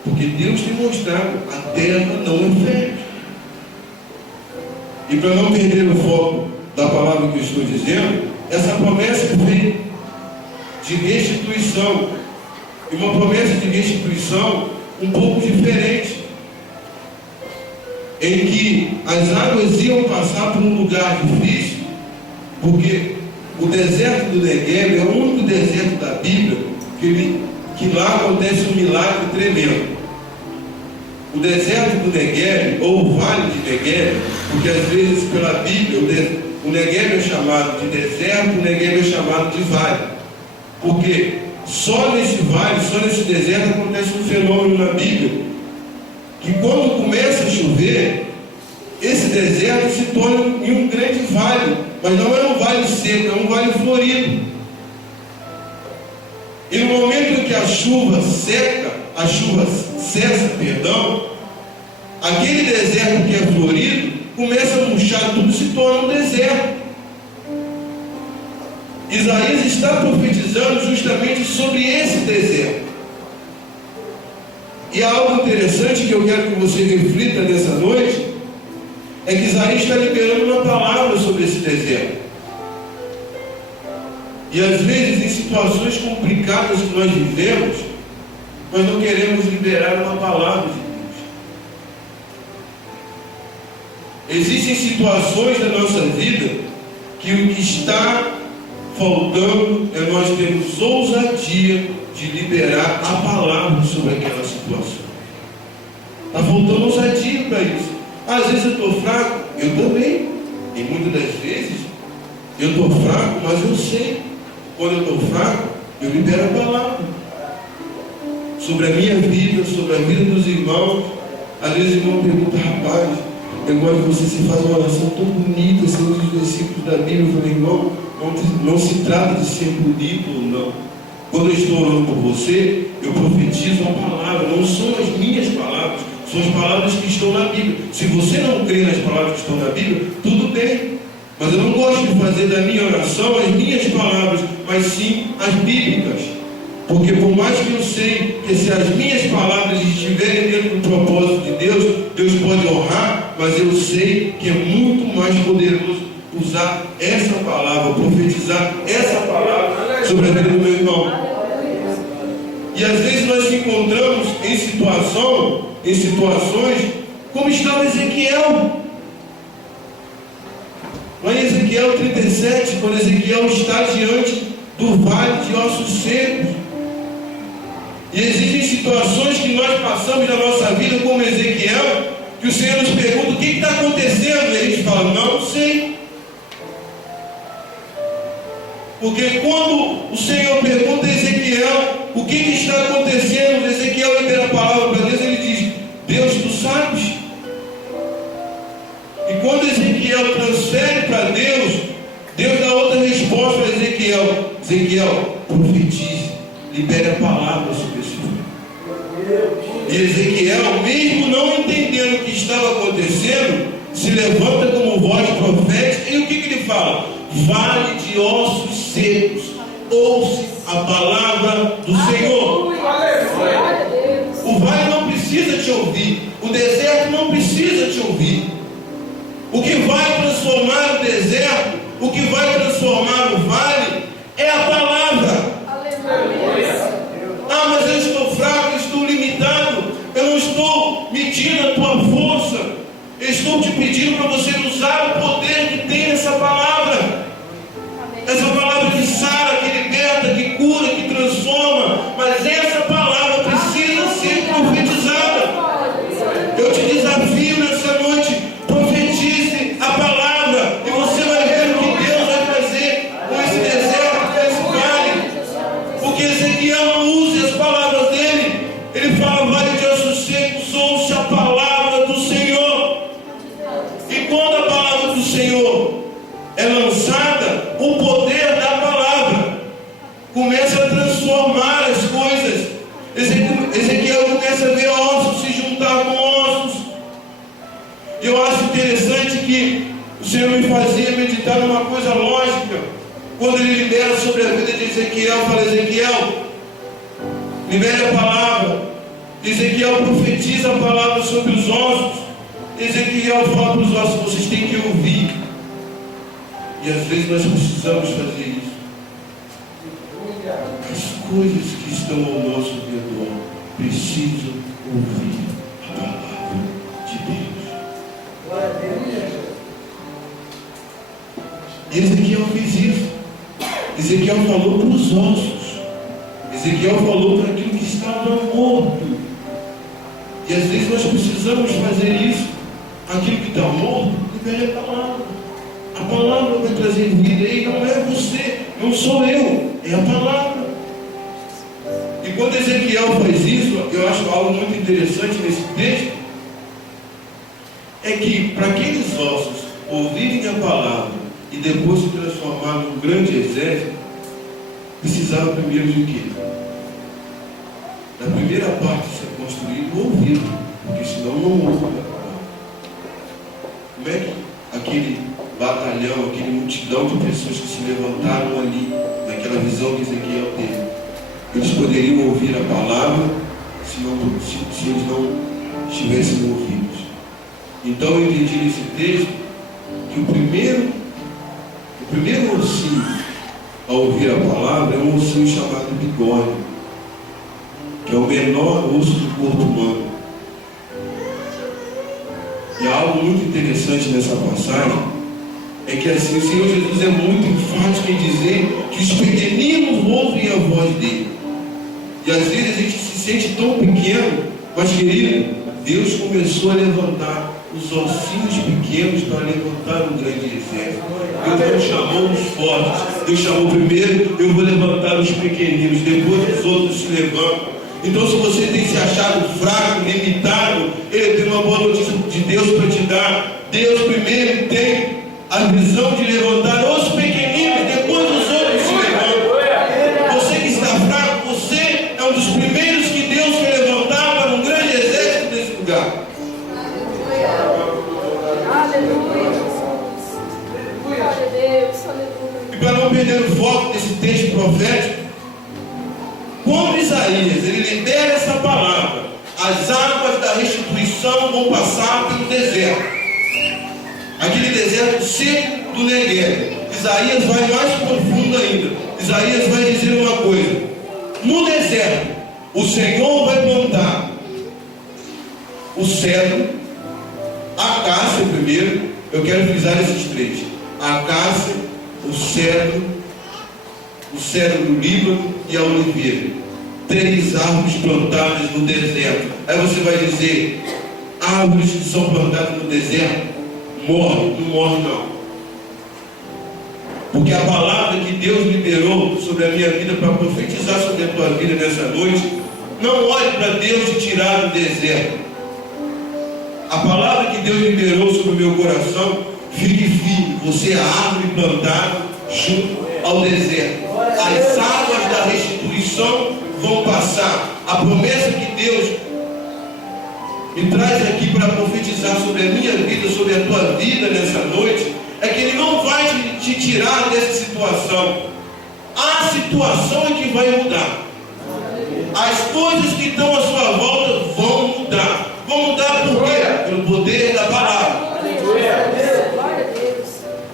Porque Deus tem mostrado, a terra não é fértil. E para não perder o foco da palavra que eu estou dizendo, essa promessa veio de restituição. E uma promessa de restituição um pouco diferente, em que as águas iam passar por um lugar difícil, porque o deserto do Negueb é o único deserto da Bíblia que lá acontece um milagre tremendo. O deserto do Negueb, ou o vale de Negueb, porque às vezes pela Bíblia o Negueb é chamado de deserto, o Negueb é chamado de vale, porque só nesse vale, só nesse deserto acontece um fenômeno na Bíblia, que quando começa a chover, esse deserto se torna em um grande vale, mas não é um vale seco, é um vale florido. E no momento que a chuva cessa, aquele deserto que é florido começa a murchar tudo, se torna um deserto. Isaías está profetizando justamente sobre esse deserto. E há algo interessante que eu quero que você reflita nessa noite, é que Isaías está liberando uma palavra sobre esse deserto. E às vezes, em situações complicadas que nós vivemos, nós não queremos liberar uma palavra de Deus. Existem situações da nossa vida que o que está faltando é nós termos ousadia de liberar a palavra sobre aquela situação. Está faltando ousadia para isso. Às vezes eu estou fraco, eu também. E muitas das vezes eu estou fraco, mas eu sei. Quando eu estou fraco, eu libero a palavra sobre a minha vida, sobre a vida dos irmãos. Às vezes o irmão pergunta: rapaz, eu gosto que você se faz uma oração tão bonita, assim, os versículos da Bíblia. Eu falei: irmão, não se trata de ser bonito ou não. Quando eu estou orando por você, eu profetizo a palavra, não são as minhas palavras, São as palavras que estão na Bíblia. Se você não crê nas palavras que estão na Bíblia, tudo bem. Mas eu não gosto de fazer da minha oração as minhas palavras, mas sim as bíblicas. Porque por mais que eu sei que se as minhas palavras estiverem dentro do propósito de Deus, Deus pode honrar, mas eu sei que é muito mais poderoso usar essa palavra, profetizar essa palavra sobre a vida do meu irmão. E às vezes nós nos encontramos em situações como estava Ezequiel. Lá em Ezequiel 37, quando Ezequiel está diante do vale de ossos secos. E existem situações que nós passamos na nossa vida como Ezequiel, que o Senhor nos pergunta: o que está acontecendo? E a gente fala: não sei. Porque quando o Senhor pergunta a Ezequiel o que está acontecendo, Ezequiel libera a palavra para Deus, ele diz: Deus, tu sabes. E quando Ezequiel transfere para Deus, Deus dá outra resposta para Ezequiel: Ezequiel, profetize, libere a palavra sobre esse filho. E Ezequiel, mesmo não entendendo o que estava acontecendo, se levanta como voz profética. E o que ele fala? Vale de ossos secos, ouça a palavra do Senhor. O vale não precisa te ouvir, o deserto não precisa te ouvir. O que vai transformar o deserto, o que vai transformar o vale, é a palavra. Ah, mas eu estou fraco, eu estou limitado, eu não estou medindo a tua força. Eu estou te pedindo para você usar o poder que tem nessa palavra. Essa palavra que sara, que liberta, que cura, que transforma. Mas essa palavra precisa ser profetizada. Eu te desafio nessa noite: profetize a palavra, e você vai ver o que Deus vai fazer com esse deserto, com esse vale. Porque Ezequiel não usa as palavras dele. Ele fala: vale de ossos secos, ouça a palavra do Senhor. E quando a palavra do Senhor é lançada, o poder da palavra começa a transformar as coisas. Ezequiel começa a ver ossos se juntar com ossos. Eu acho interessante que o Senhor me fazia meditar numa coisa lógica. Quando Ele libera sobre a vida de Ezequiel, fala: Ezequiel, libere a palavra. Ezequiel profetiza a palavra sobre os ossos. Ezequiel fala para os ossos: vocês têm que ouvir. E às vezes nós precisamos fazer isso. As coisas que estão ao nosso redor precisam ouvir a palavra de Deus. E Ezequiel fez isso. Ezequiel falou para os ossos. Ezequiel falou para aquilo que estava morto. E às vezes nós precisamos fazer isso. Aquilo que está morto, libere a palavra. A palavra vai trazer vida. E não é você, não sou eu, é a palavra. E quando Ezequiel faz isso, eu acho algo muito interessante nesse texto, é que para aqueles ossos ouvirem a palavra e depois se transformar num grande exército, precisava primeiro de quê? Da primeira parte de ser construído, o ouvido, porque senão não ouve a palavra. Como é que aquele batalhão, aquele multidão de pessoas que se levantaram ali, naquela visão que Ezequiel teve, eles poderiam ouvir a palavra se eles não estivessem ouvidos? Então eu entendi nesse texto que o primeiro ossinho a ouvir a palavra é um ossinho chamado bigode, que é o menor osso do corpo humano. E há algo muito interessante nessa passagem, é que assim o Senhor Jesus é muito enfático em dizer que os pequeninos ouvem a voz dele. E às vezes a gente se sente tão pequeno, mas querido, Deus começou a levantar os ossinhos pequenos para levantar um grande exército. Deus não chamou os fortes, Deus chamou primeiro: eu vou levantar os pequeninos, depois os outros se levantam. Então, se você tem se achado fraco, limitado, ele tem uma boa notícia de Deus para te dar. Deus primeiro tem a visão de levantar os pequeninos, depois os outros se levantam. Você que está fraco, você é um dos primeiros que Deus quer levantar para um grande exército nesse lugar. profético. Quando Isaías ele libera essa palavra, as águas da restituição vão passar pelo deserto, aquele deserto seco do Negueb. Isaías vai mais profundo ainda. Isaías vai dizer uma coisa: no deserto o Senhor vai plantar o cedro, a acácia primeiro. Eu quero frisar esses três: a acácia, o cedro do Líbano e a oliveira. 3 árvores plantadas no deserto. Aí você vai dizer: árvores que são plantadas no deserto morrem? Não morrem não, porque a palavra que Deus liberou sobre a minha vida para profetizar sobre a tua vida nessa noite, não olhe para Deus te tirar do deserto. A palavra que Deus liberou sobre o meu coração: fique firme, você é a árvore plantada junto ao deserto. As águas da restituição vão passar. A promessa que Deus me traz aqui para profetizar sobre a minha vida, sobre a tua vida nessa noite, é que Ele não vai te tirar dessa situação. A situação é que vai mudar. As coisas que estão à sua volta vão mudar. Vão mudar por quê? Pelo poder da palavra.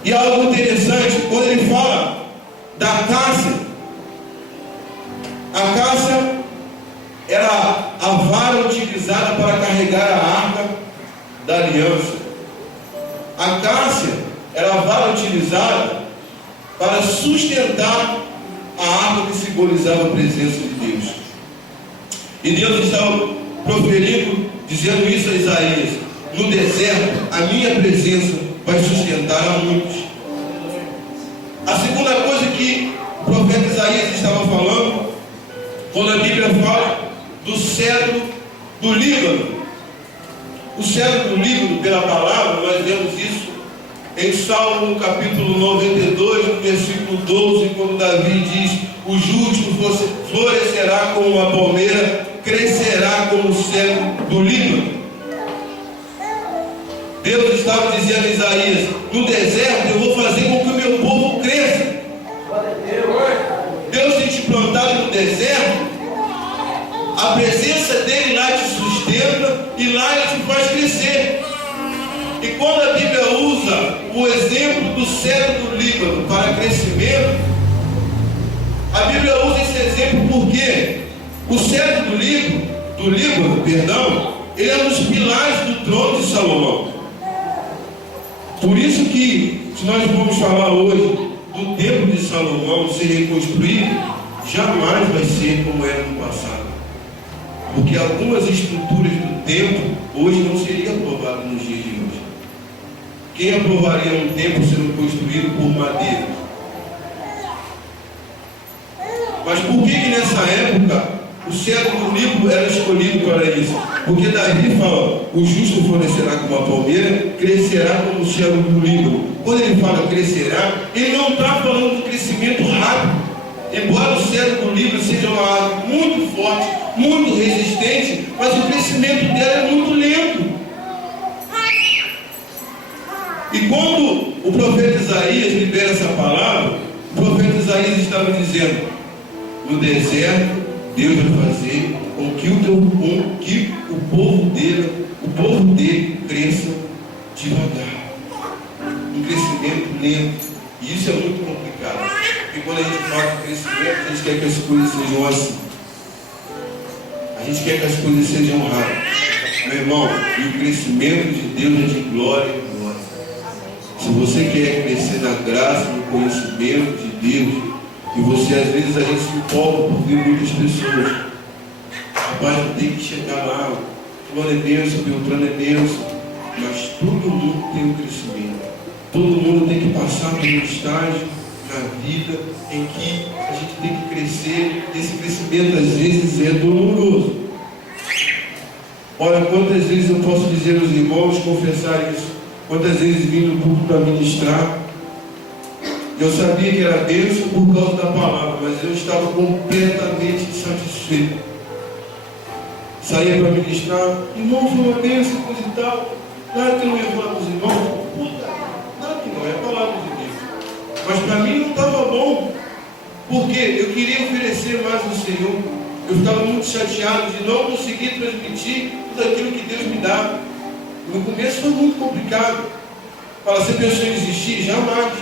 E algo interessante, quando ele fala da acácia, a acácia era a vara utilizada para carregar a arca da aliança. A acácia era a vara utilizada para sustentar a arca que simbolizava a presença de Deus. E Deus estava proferindo, dizendo isso a Isaías: no deserto a minha presença vai sustentar a muitos. A segunda coisa que o profeta Isaías estava falando, quando a Bíblia fala do cedro do Líbano. O cedro do Líbano, pela palavra, nós vemos isso em Salmo capítulo 92, no versículo 12, quando Davi diz: o justo florescerá como uma palmeira, crescerá como o cedro do Líbano. Deus estava dizendo a Isaías: no deserto eu vou fazer com que o meu povo cresça. Deus tem te plantado no deserto, a presença dele lá te sustenta e lá ele te faz crescer. E quando a Bíblia usa o exemplo do cedro do Líbano para crescimento, a Bíblia usa esse exemplo porque o cedro do Líbano, ele é um dos pilares do trono de Salomão. Por isso que, se nós formos falar hoje do templo de Salomão ser reconstruído, jamais vai ser como era no passado. Porque algumas estruturas do templo hoje não seriam aprovadas nos dias de hoje. Quem aprovaria um templo sendo construído por madeira? Mas por que nessa época o cedro do Líbano era escolhido para isso? Porque Davi fala: o justo florescerá como a palmeira, crescerá como o cedro do Líbano. Quando ele fala crescerá, ele não está falando de crescimento rápido. Embora o cedro do Líbano seja uma árvore muito forte, muito resistente, mas o crescimento dela é muito lento. E quando o profeta Isaías libera essa palavra, o profeta Isaías estava dizendo: no deserto Deus vai fazer com que o povo dele cresça devagar, um crescimento lento. E isso é muito complicado, porque quando a gente fala de crescimento, a gente quer que as coisas sejam assim, a gente quer que as coisas sejam rápidas. Meu irmão, e o crescimento de Deus é de glória em glória. Se você quer crescer na graça, no conhecimento de Deus, e você, às vezes, a gente se empolga por ver muitas pessoas: rapaz, não tem que chegar lá, fulano é benção, Beltrano é benção. Mas todo mundo tem um crescimento. Todo mundo tem que passar por um estágio na vida em que a gente tem que crescer. Esse crescimento, às vezes, é doloroso. Olha, quantas vezes eu posso dizer aos irmãos, confessar isso, quantas vezes vim no culto para ministrar, eu sabia que era bênção por causa da palavra, mas eu estava completamente insatisfeito. Saía para ministrar: irmão, foi uma bênção, coisa e tal. Claro que eu não ia falar com os irmãos, puta, claro que não, é a palavra de Deus. Mas para mim não estava bom. Porque eu queria oferecer mais ao Senhor. Eu ficava muito chateado de não conseguir transmitir tudo aquilo que Deus me dá. No começo foi muito complicado. Fala, você pensou em desistir? Jamais.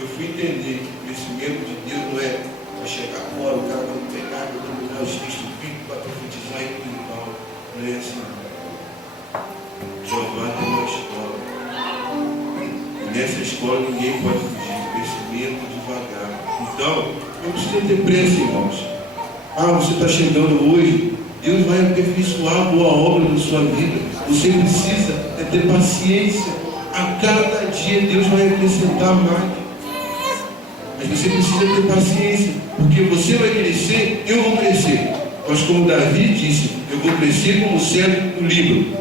Eu fui entender que o crescimento de Deus não é para chegar agora, o cara vai pegar, vai dominar os textos bíblicos, vai profetizar e tudo e tal. Não é assim. Jeová tem uma escola. E nessa escola ninguém pode fugir. Crescimento devagar. Então, não precisa ter pressa, irmãos. Você está chegando hoje, Deus vai aperfeiçoar a boa obra na sua vida. Você precisa ter paciência. A cada dia Deus vai acrescentar mais. Mas você precisa ter paciência, porque você vai crescer, eu vou crescer. Mas como Davi disse, eu vou crescer como o cedro do Líbano.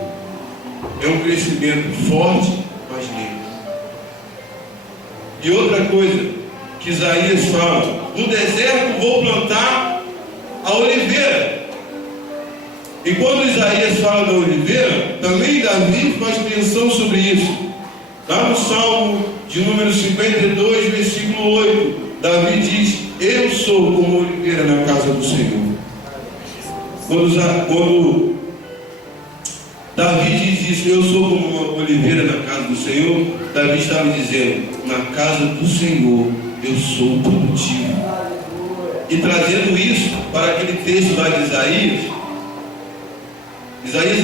É um crescimento forte, mas lento. E outra coisa que Isaías fala: no deserto vou plantar a oliveira. E quando Isaías fala da oliveira, também Davi faz menção sobre isso. Lá no Salmo de número 52, versículo 8, Davi diz: eu sou como oliveira na casa do Senhor. Quando Davi diz isso, eu sou como uma oliveira na casa do Senhor, Davi estava dizendo: na casa do Senhor eu sou produtivo. E trazendo isso para aquele texto lá de Isaías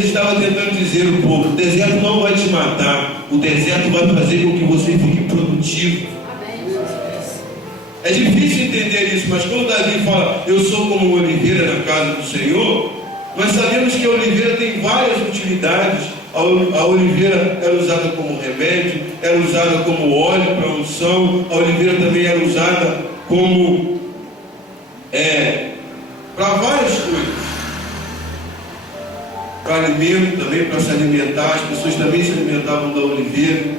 estava tentando dizer ao povo: o deserto não vai te matar, o deserto vai fazer com que você fique produtivo. É difícil entender isso, mas quando Davi fala: eu sou como uma oliveira na casa do Senhor, nós sabemos que a oliveira tem várias utilidades. A oliveira era usada como remédio, era usada como óleo para unção, a oliveira também era usada como para várias coisas. Para alimento também, para se alimentar, as pessoas também se alimentavam da oliveira.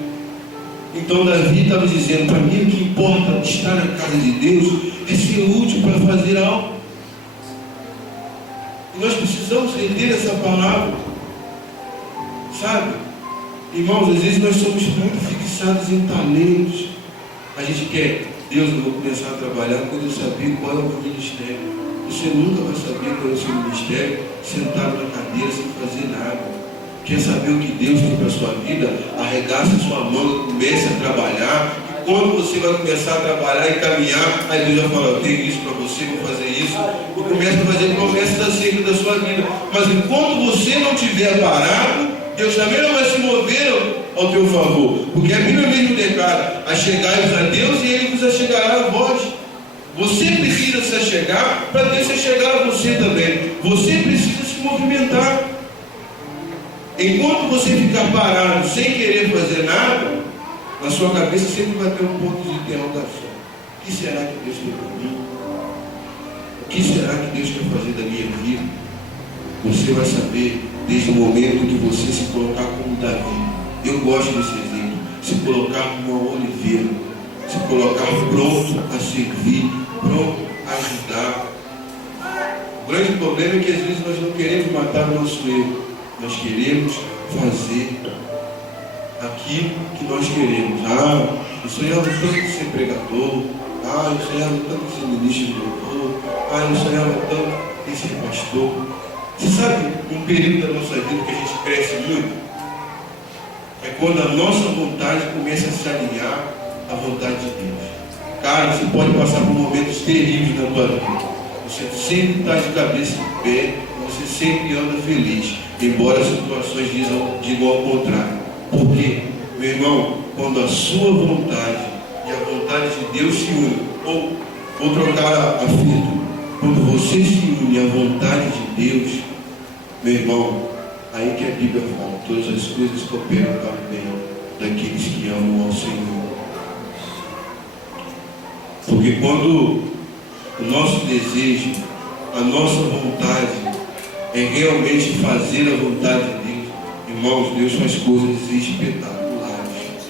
Então Davi estava dizendo: para mim o que importa estar na casa de Deus é ser útil para fazer algo. E nós precisamos entender essa palavra, sabe? Irmãos, às vezes nós somos muito fixados em talentos. A gente quer: Deus, eu vou começar a trabalhar quando eu saber qual é o meu ministério. Você nunca vai saber qual é o seu ministério sentado na cadeira sem fazer nada. Quer saber o que Deus tem para a sua vida? Arregaça sua mão, comece a trabalhar. E quando você vai começar a trabalhar e caminhar, aí Deus vai falar: eu tenho isso para você, vou fazer isso. E começa a fazer promessas acerca da sua vida. Mas enquanto você não estiver parado, Deus também não vai se mover ao teu favor. Porque a Bíblia mesmo declara: achegai-vos a Deus e Ele vos achegará a vós. Você precisa se achegar para Deus se achegar a você também. Você precisa se movimentar. Enquanto você ficar parado sem querer fazer nada, na sua cabeça sempre vai ter um ponto de interrogação: o que será que Deus tem para mim? O que será que Deus quer fazer da minha vida? Você vai saber desde o momento que você se colocar como Davi. Eu gosto desse exemplo: se colocar como uma oliveira, se colocar pronto a servir, pronto a ajudar. O grande problema é que às vezes nós não queremos matar o nosso erro, nós queremos fazer aquilo que nós queremos. Eu sonhava tanto em ser pregador, eu sonhava tanto em ser ministro de louvor, eu sonhava tanto em ser pastor. Você sabe, um período da nossa vida que a gente cresce muito é quando a nossa vontade começa a se alinhar à vontade de Deus. Cara, você pode passar por momentos terríveis na tua vida. Você sempre está de cabeça em pé, você sempre anda feliz, embora as situações digam ao contrário. Por quê? Meu irmão, quando a sua vontade e a vontade de Deus se unem, ou vou trocar a fita, quando você se une à vontade de Deus, meu irmão, aí que a Bíblia fala: todas as coisas cooperam para o bem daqueles que amam ao Senhor. Porque quando o nosso desejo, a nossa vontade é realmente fazer a vontade de Deus, irmãos, Deus faz coisas espetaculares.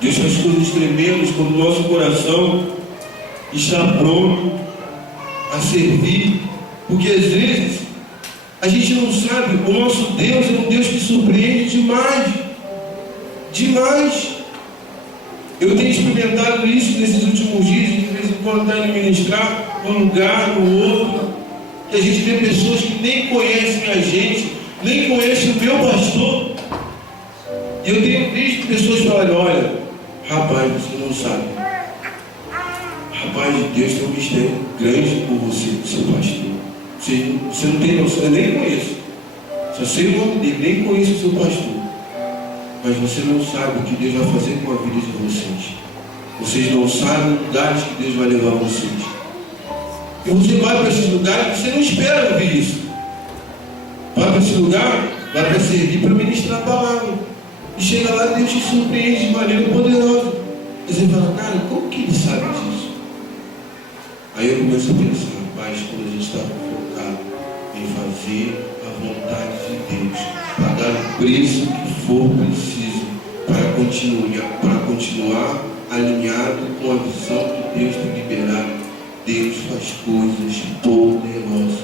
Deus faz coisas tremendas quando o nosso coração está pronto a servir. Porque às vezes a gente não sabe, o nosso Deus é um Deus que surpreende demais. Demais. Eu tenho experimentado isso nesses últimos dias, de vez em quando estar indo ministrar num lugar, no outro, que a gente vê pessoas que nem conhecem a gente, nem conhecem o meu pastor. E eu tenho visto pessoas falarem, olha, rapaz, você não sabe. Rapaz, Deus tem um mistério grande por você, seu pastor. Você não tem noção, eu nem conheço. Só sei o nome dele, nem conheço o seu pastor. Mas você não sabe o que Deus vai fazer com a vida de vocês. Vocês não sabem os lugares que Deus vai levar vocês. E você vai para esses lugares e você não espera ouvir isso. Vai para esse lugar, vai para servir, para ministrar a palavra. E chega lá e Deus te surpreende de maneira poderosa. E você fala, cara, como que ele sabe disso? Aí eu começo a pensar, rapaz, quando a gente está focado em fazer a vontade de Deus, pagar o preço que for preciso para continuar alinhado com a visão que Deus tem liberado, Deus faz coisas poderosas.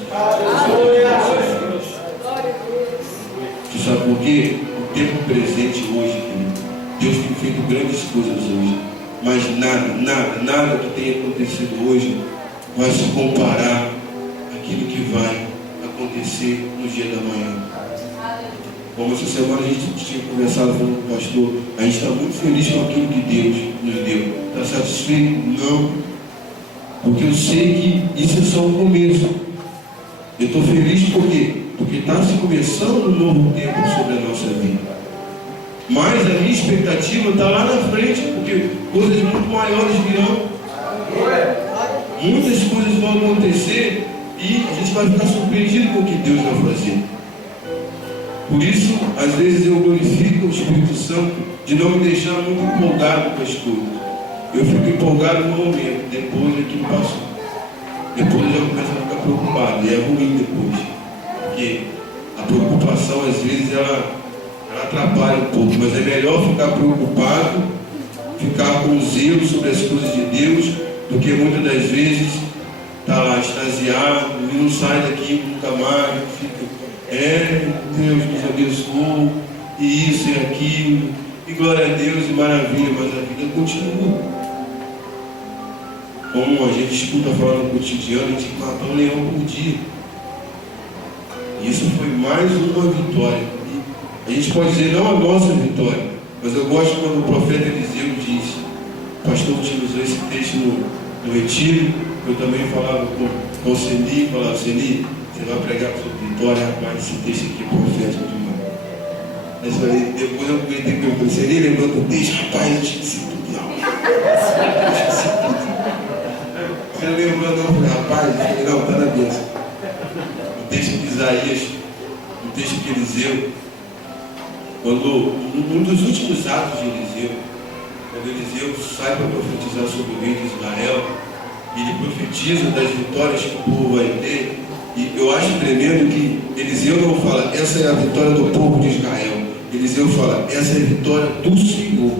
Você sabe por quê? O tempo presente hoje, querido, Deus tem feito grandes coisas hoje, mas nada que tenha acontecido hoje vai se comparar àquilo que vai acontecer no dia da manhã. Como essa semana a gente tinha conversado com o pastor, a gente está muito feliz com aquilo que Deus nos deu. Está satisfeito? Não. Porque eu sei que isso é só o começo. Eu estou feliz por quê? Porque está se começando um novo tempo sobre a nossa vida. Mas a minha expectativa está lá na frente, porque coisas muito maiores virão. Muitas coisas vão acontecer e a gente vai ficar surpreendido com o que Deus vai fazer. Por isso, às vezes eu glorifico o Espírito Santo de não me deixar muito empolgado com as coisas. Eu fico empolgado no momento, depois aquilo passou. Depois eu já começo a ficar preocupado, e é ruim depois. Porque a preocupação, às vezes, ela atrapalha um pouco, mas é melhor ficar preocupado, ficar com zelo sobre as coisas de Deus, do que muitas das vezes estar lá extasiado e não sai daqui nunca mais, fica, Deus nos abençoou, e isso e aquilo, e glória a Deus e maravilha, mas a vida continua. Como a gente escuta falar no cotidiano, a gente tem que matar um leão por dia. E isso foi mais uma vitória. E a gente pode dizer, não a nossa vitória, mas eu gosto quando o profeta Eliseu disse, o pastor utilizou esse texto no retiro, eu também falava com o Ceni, falava, Ceni, você vai pregar sobre vitória, rapaz, esse texto aqui é profético demais. Mas aí, depois eu comentei com o Ceni, lembrando do texto, rapaz, eu esqueci tudo, não. Você lembrando, eu falei, rapaz, eu falei, não, está na bênção. O texto de Isaías, o texto de Eliseu, quando, um dos últimos atos de Eliseu, quando Eliseu sai para profetizar sobre o rei de Israel, ele profetiza das vitórias que o povo vai ter, e eu acho tremendo que Eliseu não fala, essa é a vitória do povo de Israel. Eliseu fala, essa é a vitória do Senhor.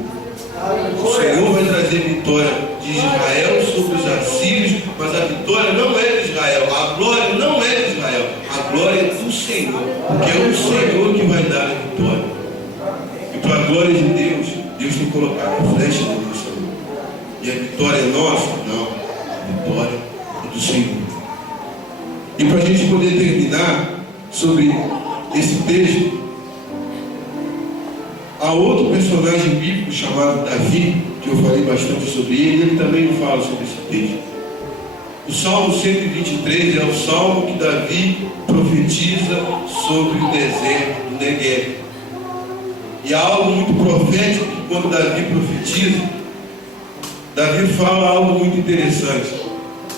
O Senhor vai trazer vitória de Israel sobre os assírios, mas a vitória não é de Israel, a glória não é de Israel, a glória é do Senhor, porque é o Senhor que vai dar a vitória. E para a glória de Deus, Deus tem colocado a flecha na nossa mão. E a vitória é nossa? Não, a vitória é do Senhor. E para a gente poder terminar sobre esse texto, há outro personagem bíblico chamado Davi, que eu falei bastante sobre ele também fala sobre esse texto. O Salmo 123 é o salmo que Davi profetiza sobre o deserto do Negueb. E há algo muito profético que quando Davi profetiza, Davi fala algo muito interessante.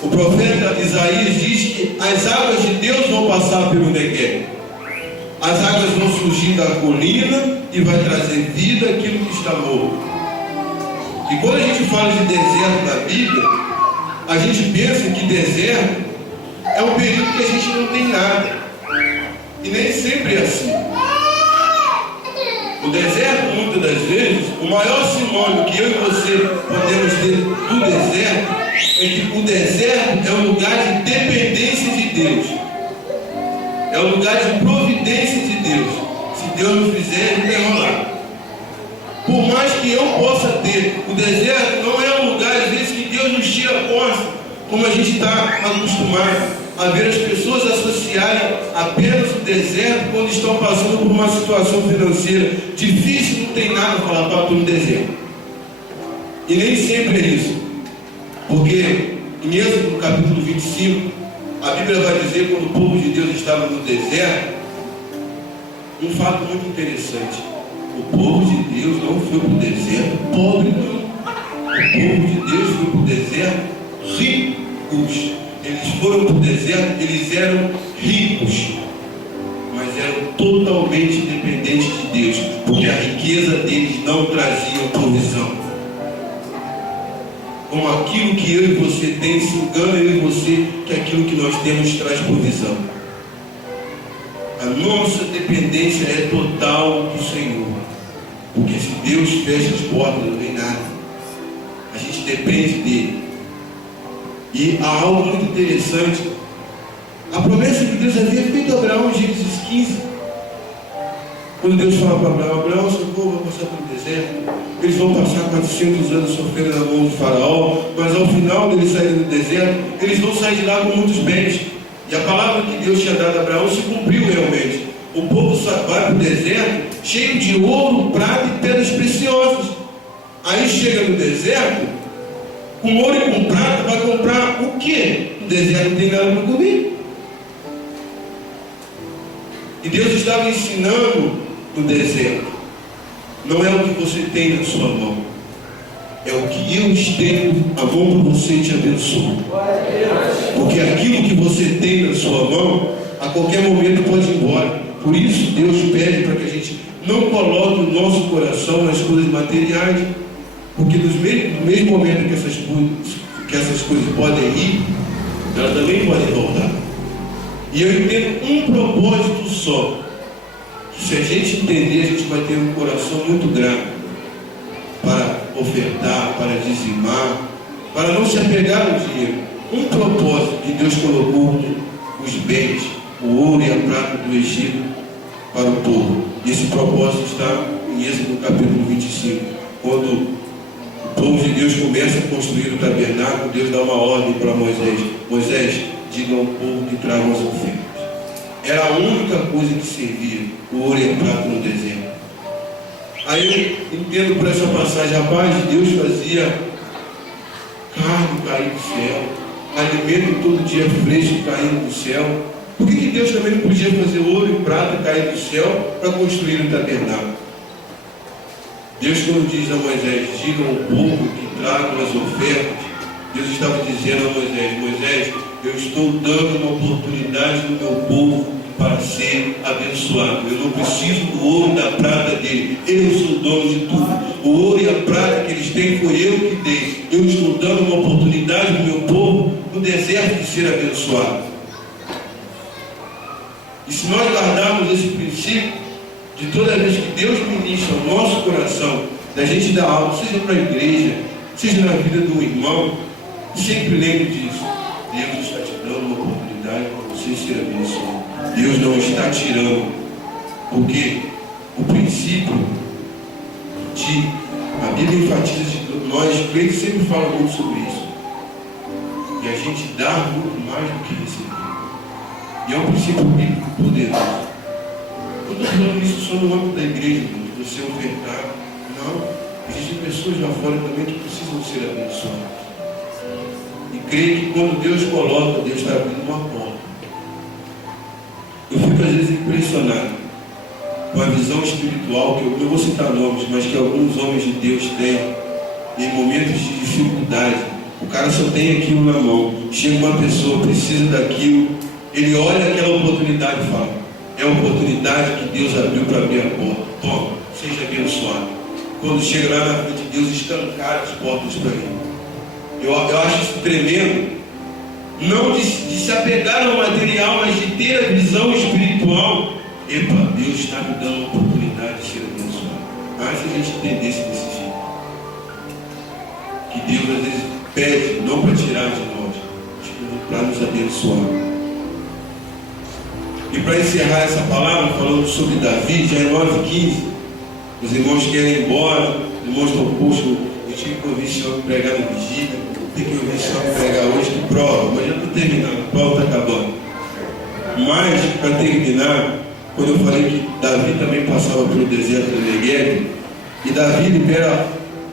O profeta Isaías diz que as águas de Deus vão passar pelo Negueb. As águas vão surgir da colina e vai trazer vida àquilo que está morto. E quando a gente fala de deserto na Bíblia, a gente pensa que deserto é um período que a gente não tem nada. E nem sempre é assim. O deserto, muitas das vezes, o maior sinônimo que eu e você podemos ter do deserto é que o deserto é um lugar de dependência de Deus. É um lugar de providência de Deus. Se Deus não fizer, ele vai rolar. Por mais que eu possa ter, o deserto não é um lugar, às vezes, que Deus nos tira a posse, como a gente está acostumado a ver as pessoas associarem apenas o deserto quando estão passando por uma situação financeira difícil, não tem nada a falar para todo o deserto. E nem sempre é isso. Porque em Êxodo, no capítulo 25, a Bíblia vai dizer, quando o povo de Deus estava no deserto, um fato muito interessante. O povo de Deus não foi para o deserto pobre, não. O povo de Deus foi para o deserto ricos. Eles foram para o deserto, eles eram ricos, mas eram totalmente dependentes de Deus, porque a riqueza deles não trazia provisão. Como aquilo que eu e você tem, se engana eu e você, que aquilo que nós temos traz provisão. A nossa dependência é total do Senhor, porque se Deus fecha as portas, não vem nada. A gente depende dele. E há algo muito interessante. A promessa que Deus havia feito a Abraão em Gênesis 15. Quando Deus fala para Abraão, Abraão, seu povo vai passar pelo deserto. Eles vão passar 400 anos sofrendo na mão de Faraó, mas ao final deles saírem do deserto, eles vão sair de lá com muitos bens. E a palavra que Deus tinha dado a Abraão se cumpriu realmente. O povo vai para o deserto cheio de ouro, prata e pedras preciosas. Aí chega no deserto, com ouro e com prata, vai comprar o quê? No deserto não tem nada para comer. E Deus estava ensinando no deserto. Não é o que você tem na sua mão, é o que eu estendo a mão para você e te abençoe. Porque aquilo que você tem na sua mão, a qualquer momento pode ir embora. Por isso Deus pede para que a gente não coloque o nosso coração nas coisas materiais, porque no mesmo momento que essas coisas podem ir, elas também podem voltar. E eu entendo um propósito só, que se a gente entender, a gente vai ter um coração muito grato para ofertar, para dizimar, para não se apegar ao dinheiro. Um propósito que Deus colocou os bens, o ouro e a prata do Egito para o povo. E esse propósito está em Êxodo capítulo 25, quando o povo de Deus começa a construir o tabernáculo. Deus dá uma ordem para Moisés: Moisés, diga ao povo que tragam as ofertas. Era a única coisa que servia, o ouro e a prata no deserto. Aí eu entendo por essa passagem, rapaz, Deus fazia carne cair do céu, alimento todo dia fresco caindo do céu. Por que Deus também não podia fazer ouro e prata cair do céu para construir o tabernáculo? Deus, quando diz a Moisés, diga ao povo que tragam as ofertas, Deus estava dizendo a Moisés: Moisés, eu estou dando uma oportunidade no meu povo para ser abençoado. Eu não preciso do ouro e da prata dele. Eu sou dono de tudo. O ouro e a prata que eles têm foi eu que dei. Eu estou dando uma oportunidade no meu povo no deserto de ser abençoado. E se nós guardarmos esse princípio, de toda vez que Deus ministra o nosso coração, da gente dar algo, seja para a igreja, seja na vida do irmão, sempre lembre disso. Deus está te dando uma oportunidade para você ser abençoado. Deus não está tirando, porque o princípio a Bíblia enfatiza, nós crentes sempre falamos muito sobre isso, e a gente dá muito mais do que receber. E é um princípio bíblico poderoso. Eu estou falando isso só no âmbito da igreja, de você ofertar. Não, existem pessoas lá fora também que precisam ser abençoadas. E creio que quando Deus coloca, Deus está abrindo uma porta. Eu fico às vezes impressionado com a visão espiritual que eu não vou citar nomes, mas que alguns homens de Deus têm em momentos de dificuldade. O cara só tem aquilo na mão. Chega uma pessoa, precisa daquilo, ele olha aquela oportunidade e fala: é a oportunidade que Deus abriu para abrir a porta. Toma, seja abençoado. Quando chega lá na frente de Deus, escancar as portas para ele. Eu acho isso tremendo. Não de se apegar ao material, mas de ter a visão espiritual. Epa, Deus está me dando a oportunidade de ser abençoado. Mas se a gente entendesse desse jeito, que Deus às vezes pede, não para tirar de nós, mas para nos abençoar. E para encerrar essa palavra, falando sobre Davi, já em 9:15, Os irmãos querem ir embora, os irmãos estão postos, eu tive que ouvir o senhor pregar na vigília, tem que ouvir o senhor pregar hoje, que prova, mas já estou terminando, a prova está acabando. Mas, para terminar, quando eu falei que Davi também passava pelo deserto do Negueb, e Davi libera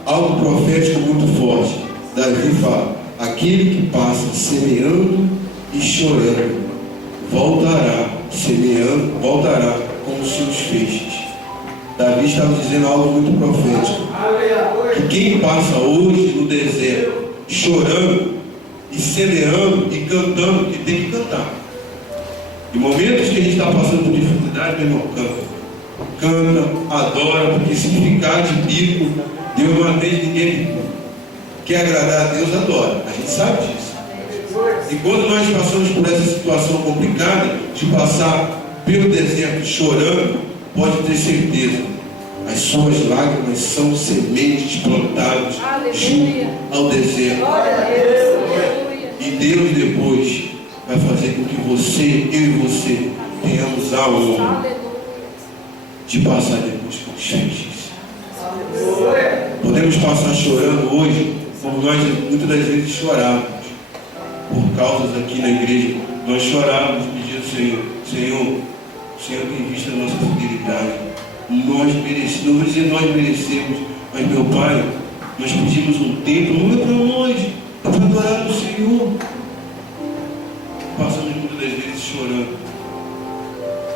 algo profético muito forte. Davi fala: aquele que passa semeando e chorando, voltará semeando, voltará com os seus feixes. Davi estava dizendo algo muito profético, que quem passa hoje no deserto, chorando e semeando e cantando, que tem que cantar. Em momentos que a gente está passando por dificuldade, meu irmão, canta, adora, porque se ficar de bico, Deus não atende ninguém. Quer agradar a Deus, adora. A gente sabe disso. E quando nós passamos por essa situação complicada, de passar pelo deserto chorando, pode ter certeza, as suas lágrimas são sementes plantadas junto ao deserto. E Deus depois vai fazer com que você, eu e você, tenhamos a honra de passar depois com os feixes. Podemos passar chorando hoje, como nós muitas das vezes chorávamos, por causas aqui na igreja. Nós chorávamos, pedindo ao Senhor, o Senhor tem visto a nossa fidelidade. Nós merecemos, não vou dizer nós merecemos, mas meu Pai, nós pedimos um tempo, não é para nós, é para adorar o Senhor. Passamos muitas das vezes chorando.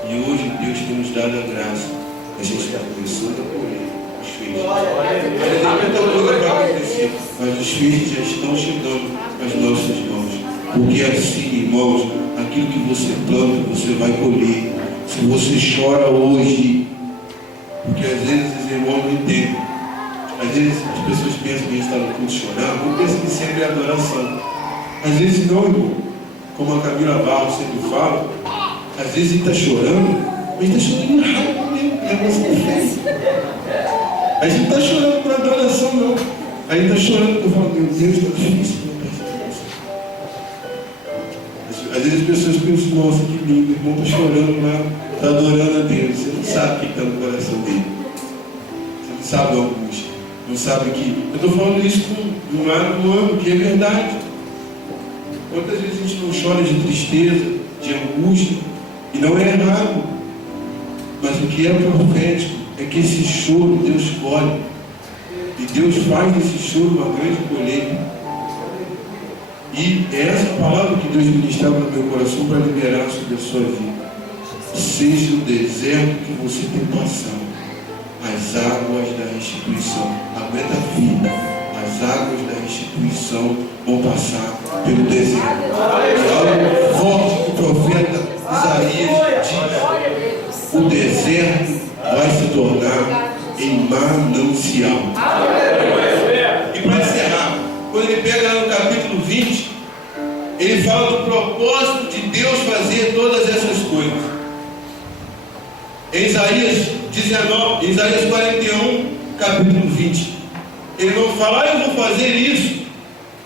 E hoje Deus tem nos dado a graça. A gente está começando a colher os feixes. Ainda tem muita coisa para acontecer, mas os feixes já estão chegando às nossas mãos. Porque assim, irmãos, aquilo que você planta, você vai colher. Se você chora hoje, porque às vezes os irmãos não entendem. Às vezes as pessoas pensam que a gente está no culto chorando, não pensam que sempre é adoração. Às vezes não, irmão. Como a Camila Barros sempre fala, às vezes ele está chorando, mas ele está chorando de raiva mesmo, é a gente não está chorando por adoração, não. A gente está chorando porque eu falo, meu Deus, está difícil. Às vezes as pessoas pensam, nossa, que lindo, o irmão está chorando lá, está adorando a Deus. Você não sabe o que está no coração dele. Você não sabe a angústia. Não sabe que. Eu estou falando isso com um lado do ano, que é verdade. Quantas vezes a gente não chora de tristeza, de angústia, e não é errado. Mas o que é profético é que esse choro Deus colhe. E Deus faz desse choro uma grande colheita. E é essa palavra que Deus ministrava no meu coração para liberar sobre a sua vida. Seja o deserto que você tem passado, as águas da restituição. Aguenta firme. As águas da restituição vão passar pelo deserto. É algo forte que o profeta Isaías diz: o deserto vai se tornar em manancial. E para encerrar, quando ele pega lá no capítulo 20, ele fala do propósito de Deus fazer todas essas coisas. Em Isaías 19, Isaías 41, capítulo 20. Ele não fala, eu vou fazer isso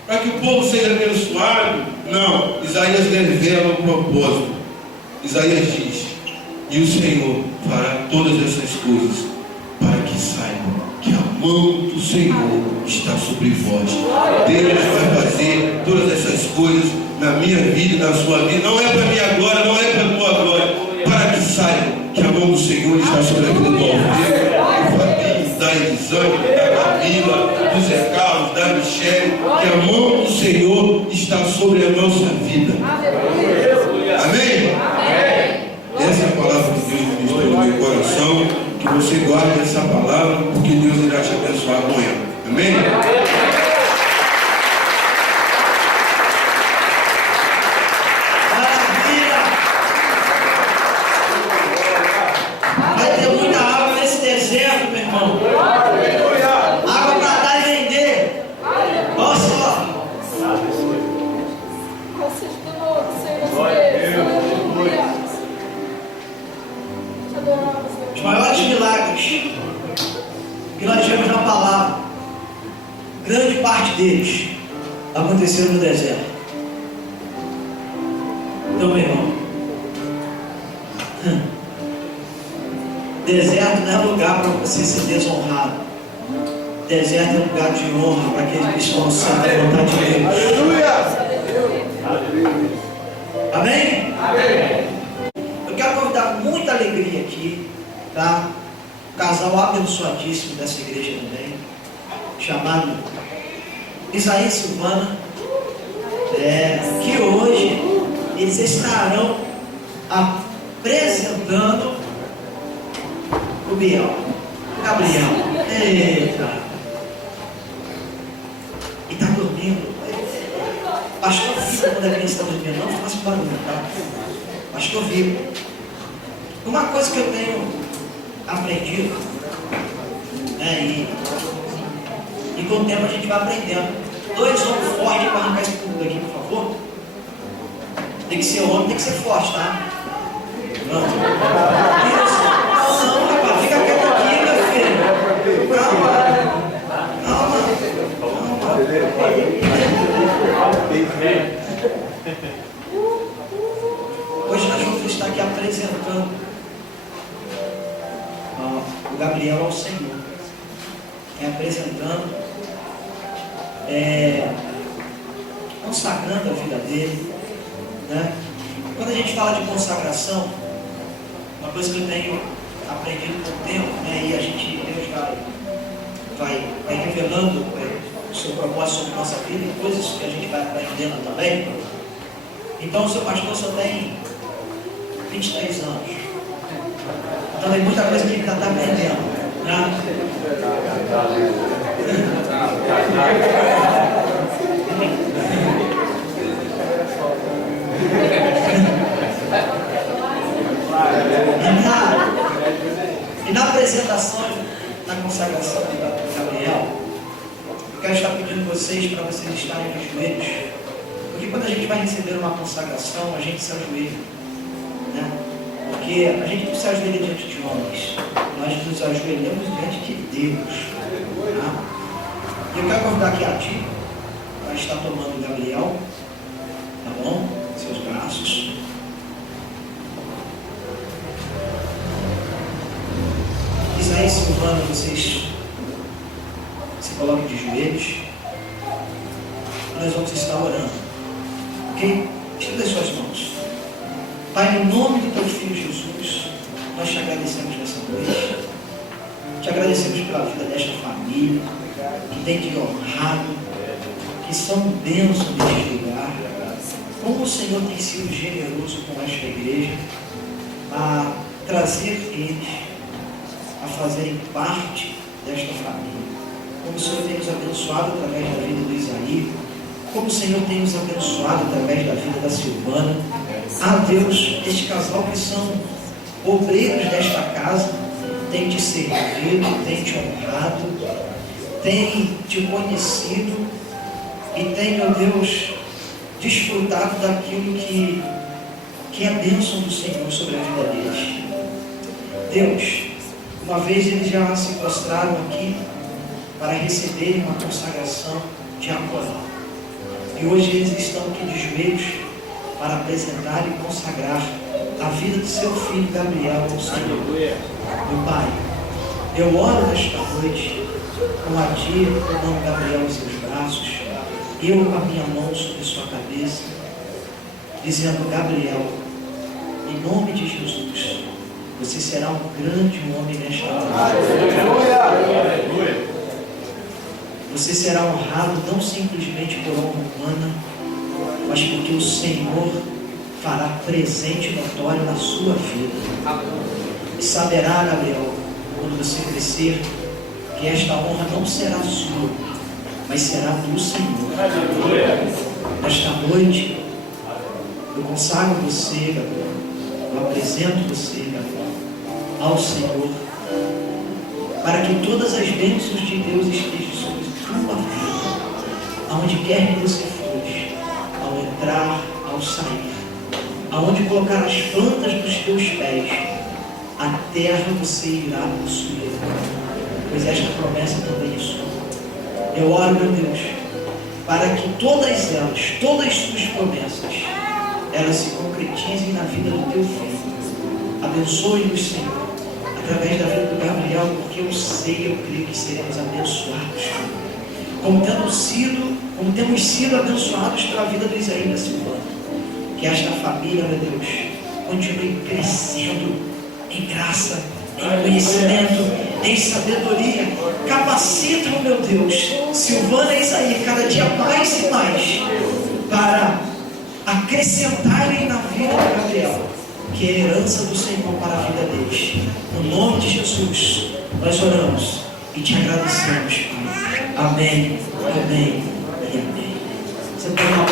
para que o povo seja abençoado. Não, Isaías revela o propósito. Isaías diz: e o Senhor fará todas essas coisas para que saibam que a mão do Senhor está sobre vós. Deus vai fazer todas essas coisas na minha vida e na sua vida. Não é para minha glória, não é para a tua glória, para que saibam que a mão do Senhor está sobre a vida do Alfredo, do Fabinho, da Elisângela, da Camila, do Zé Carlos, da Michele, que a mão do Senhor está sobre a nossa vida. Amém? Essa é a palavra que Deus ministrou no meu coração. Que você guarde essa palavra, porque Deus irá te abençoar com ela. Amém? Maravilha! Vai ter muita água nesse deserto, meu irmão. Água para dar e vender. Olha só. Os maiores milagres que nós temos na palavra, grande parte deles aconteceram no deserto. Então, meu irmão, Deserto não é lugar para você ser desonrado. Deserto é lugar de honra para aqueles que estão no centro da vontade de Deus. Aleluia! Amém? Amém! Eu quero convidar com muita alegria aqui, tá? Um casal abençoadíssimo dessa igreja também, chamado Isaías e Silvana, que hoje eles estarão apresentando o Gabriel. Eita! E tá dormindo. Pastor Vivo, quando a criança está dormindo, não faça barulho, tá? Pastor Vivo. Uma coisa que eu tenho aprendido, né, e com o tempo a gente vai aprendendo. 2 homens fortes para arrancar esse público aqui, por favor. Tem que ser homem, tem que ser forte, tá? Não. Isso. Não, rapaz, fica quieto aqui, meu filho. Calma. Hoje nós vamos estar aqui apresentando o Gabriel ao Senhor. Apresentando, consagrando a vida dele, né? Quando a gente fala de consagração, uma coisa que eu tenho aprendido com o tempo, né? E Deus vai revelando o seu propósito sobre a nossa vida e coisas que a gente vai aprendendo também. Então o seu pastor só tem 23 anos. Então tem muita coisa que ele ainda está aprendendo, né? E na apresentação, na consagração de Gabriel, eu quero estar pedindo vocês para vocês estarem de joelhos, porque quando a gente vai receber uma consagração, a gente se ajoelha, né? Porque a gente não se ajoelha diante de homens, nós nos ajoelhamos diante de Deus, tá? E eu quero convidar aqui a ti para estar tomando o Gabriel, tá bom? Seus braços. Isaías e Silvana, vocês se coloquem de joelhos. Nós vamos estar orando, ok? Estenda as suas mãos. Pai, no nome do teu Filho Jesus, nós te agradecemos nessa noite. Te agradecemos pela vida desta família, que tem te honrado, que são bênçãos neste lugar. Como o Senhor tem sido generoso com esta igreja, a trazer eles a fazerem parte desta família. Como o Senhor tem nos abençoado através da vida do Isaías, como o Senhor tem nos abençoado através da vida da Silvana. Deus, este casal que são obreiros desta casa, tem te servido, tem te honrado, tem te conhecido e tem, meu Deus, desfrutado daquilo que é a bênção do Senhor sobre a vida deles. Deus, uma vez eles já se prostraram aqui para receberem uma consagração diaconal. E hoje eles estão aqui de joelhos para apresentar e consagrar a vida do seu filho Gabriel ao Senhor. Meu Pai, eu oro nesta noite com a Ti, tomando Gabriel em seus braços, eu com a minha mão sobre sua cabeça, dizendo: Gabriel, em nome de Jesus, você será um grande homem nesta noite. Você será honrado não simplesmente por honra humana, mas porque o Senhor fará presente notório na sua vida. E saberá, Gabriel, quando você crescer, que esta honra não será sua, mas será do Senhor. Nesta noite, eu consagro você, Gabriel, eu apresento você, Gabriel, ao Senhor, para que todas as bênçãos de Deus estejam sobre tua vida, aonde quer que você for, ao entrar, ao sair, aonde colocar as plantas dos teus pés, a terra você irá possuir, pois esta promessa também é sua. Eu oro, meu Deus, para que todas elas, todas as suas promessas, elas se concretizem na vida do teu filho. Abençoe-nos, Senhor, através da vida do Gabriel, porque eu sei, eu creio que seremos abençoados, como temos sido abençoados pela vida do Isaí da Silvana. Que esta família, meu Deus, continue crescendo em graça, em conhecimento, em sabedoria. Capacita, meu Deus, Silvana e Isaí cada dia mais e mais para acrescentarem na vida de Gabriel, que é a herança do Senhor para a vida deles. No nome de Jesus, nós oramos e te agradecemos, Pai. Amém, amém e amém. Você pode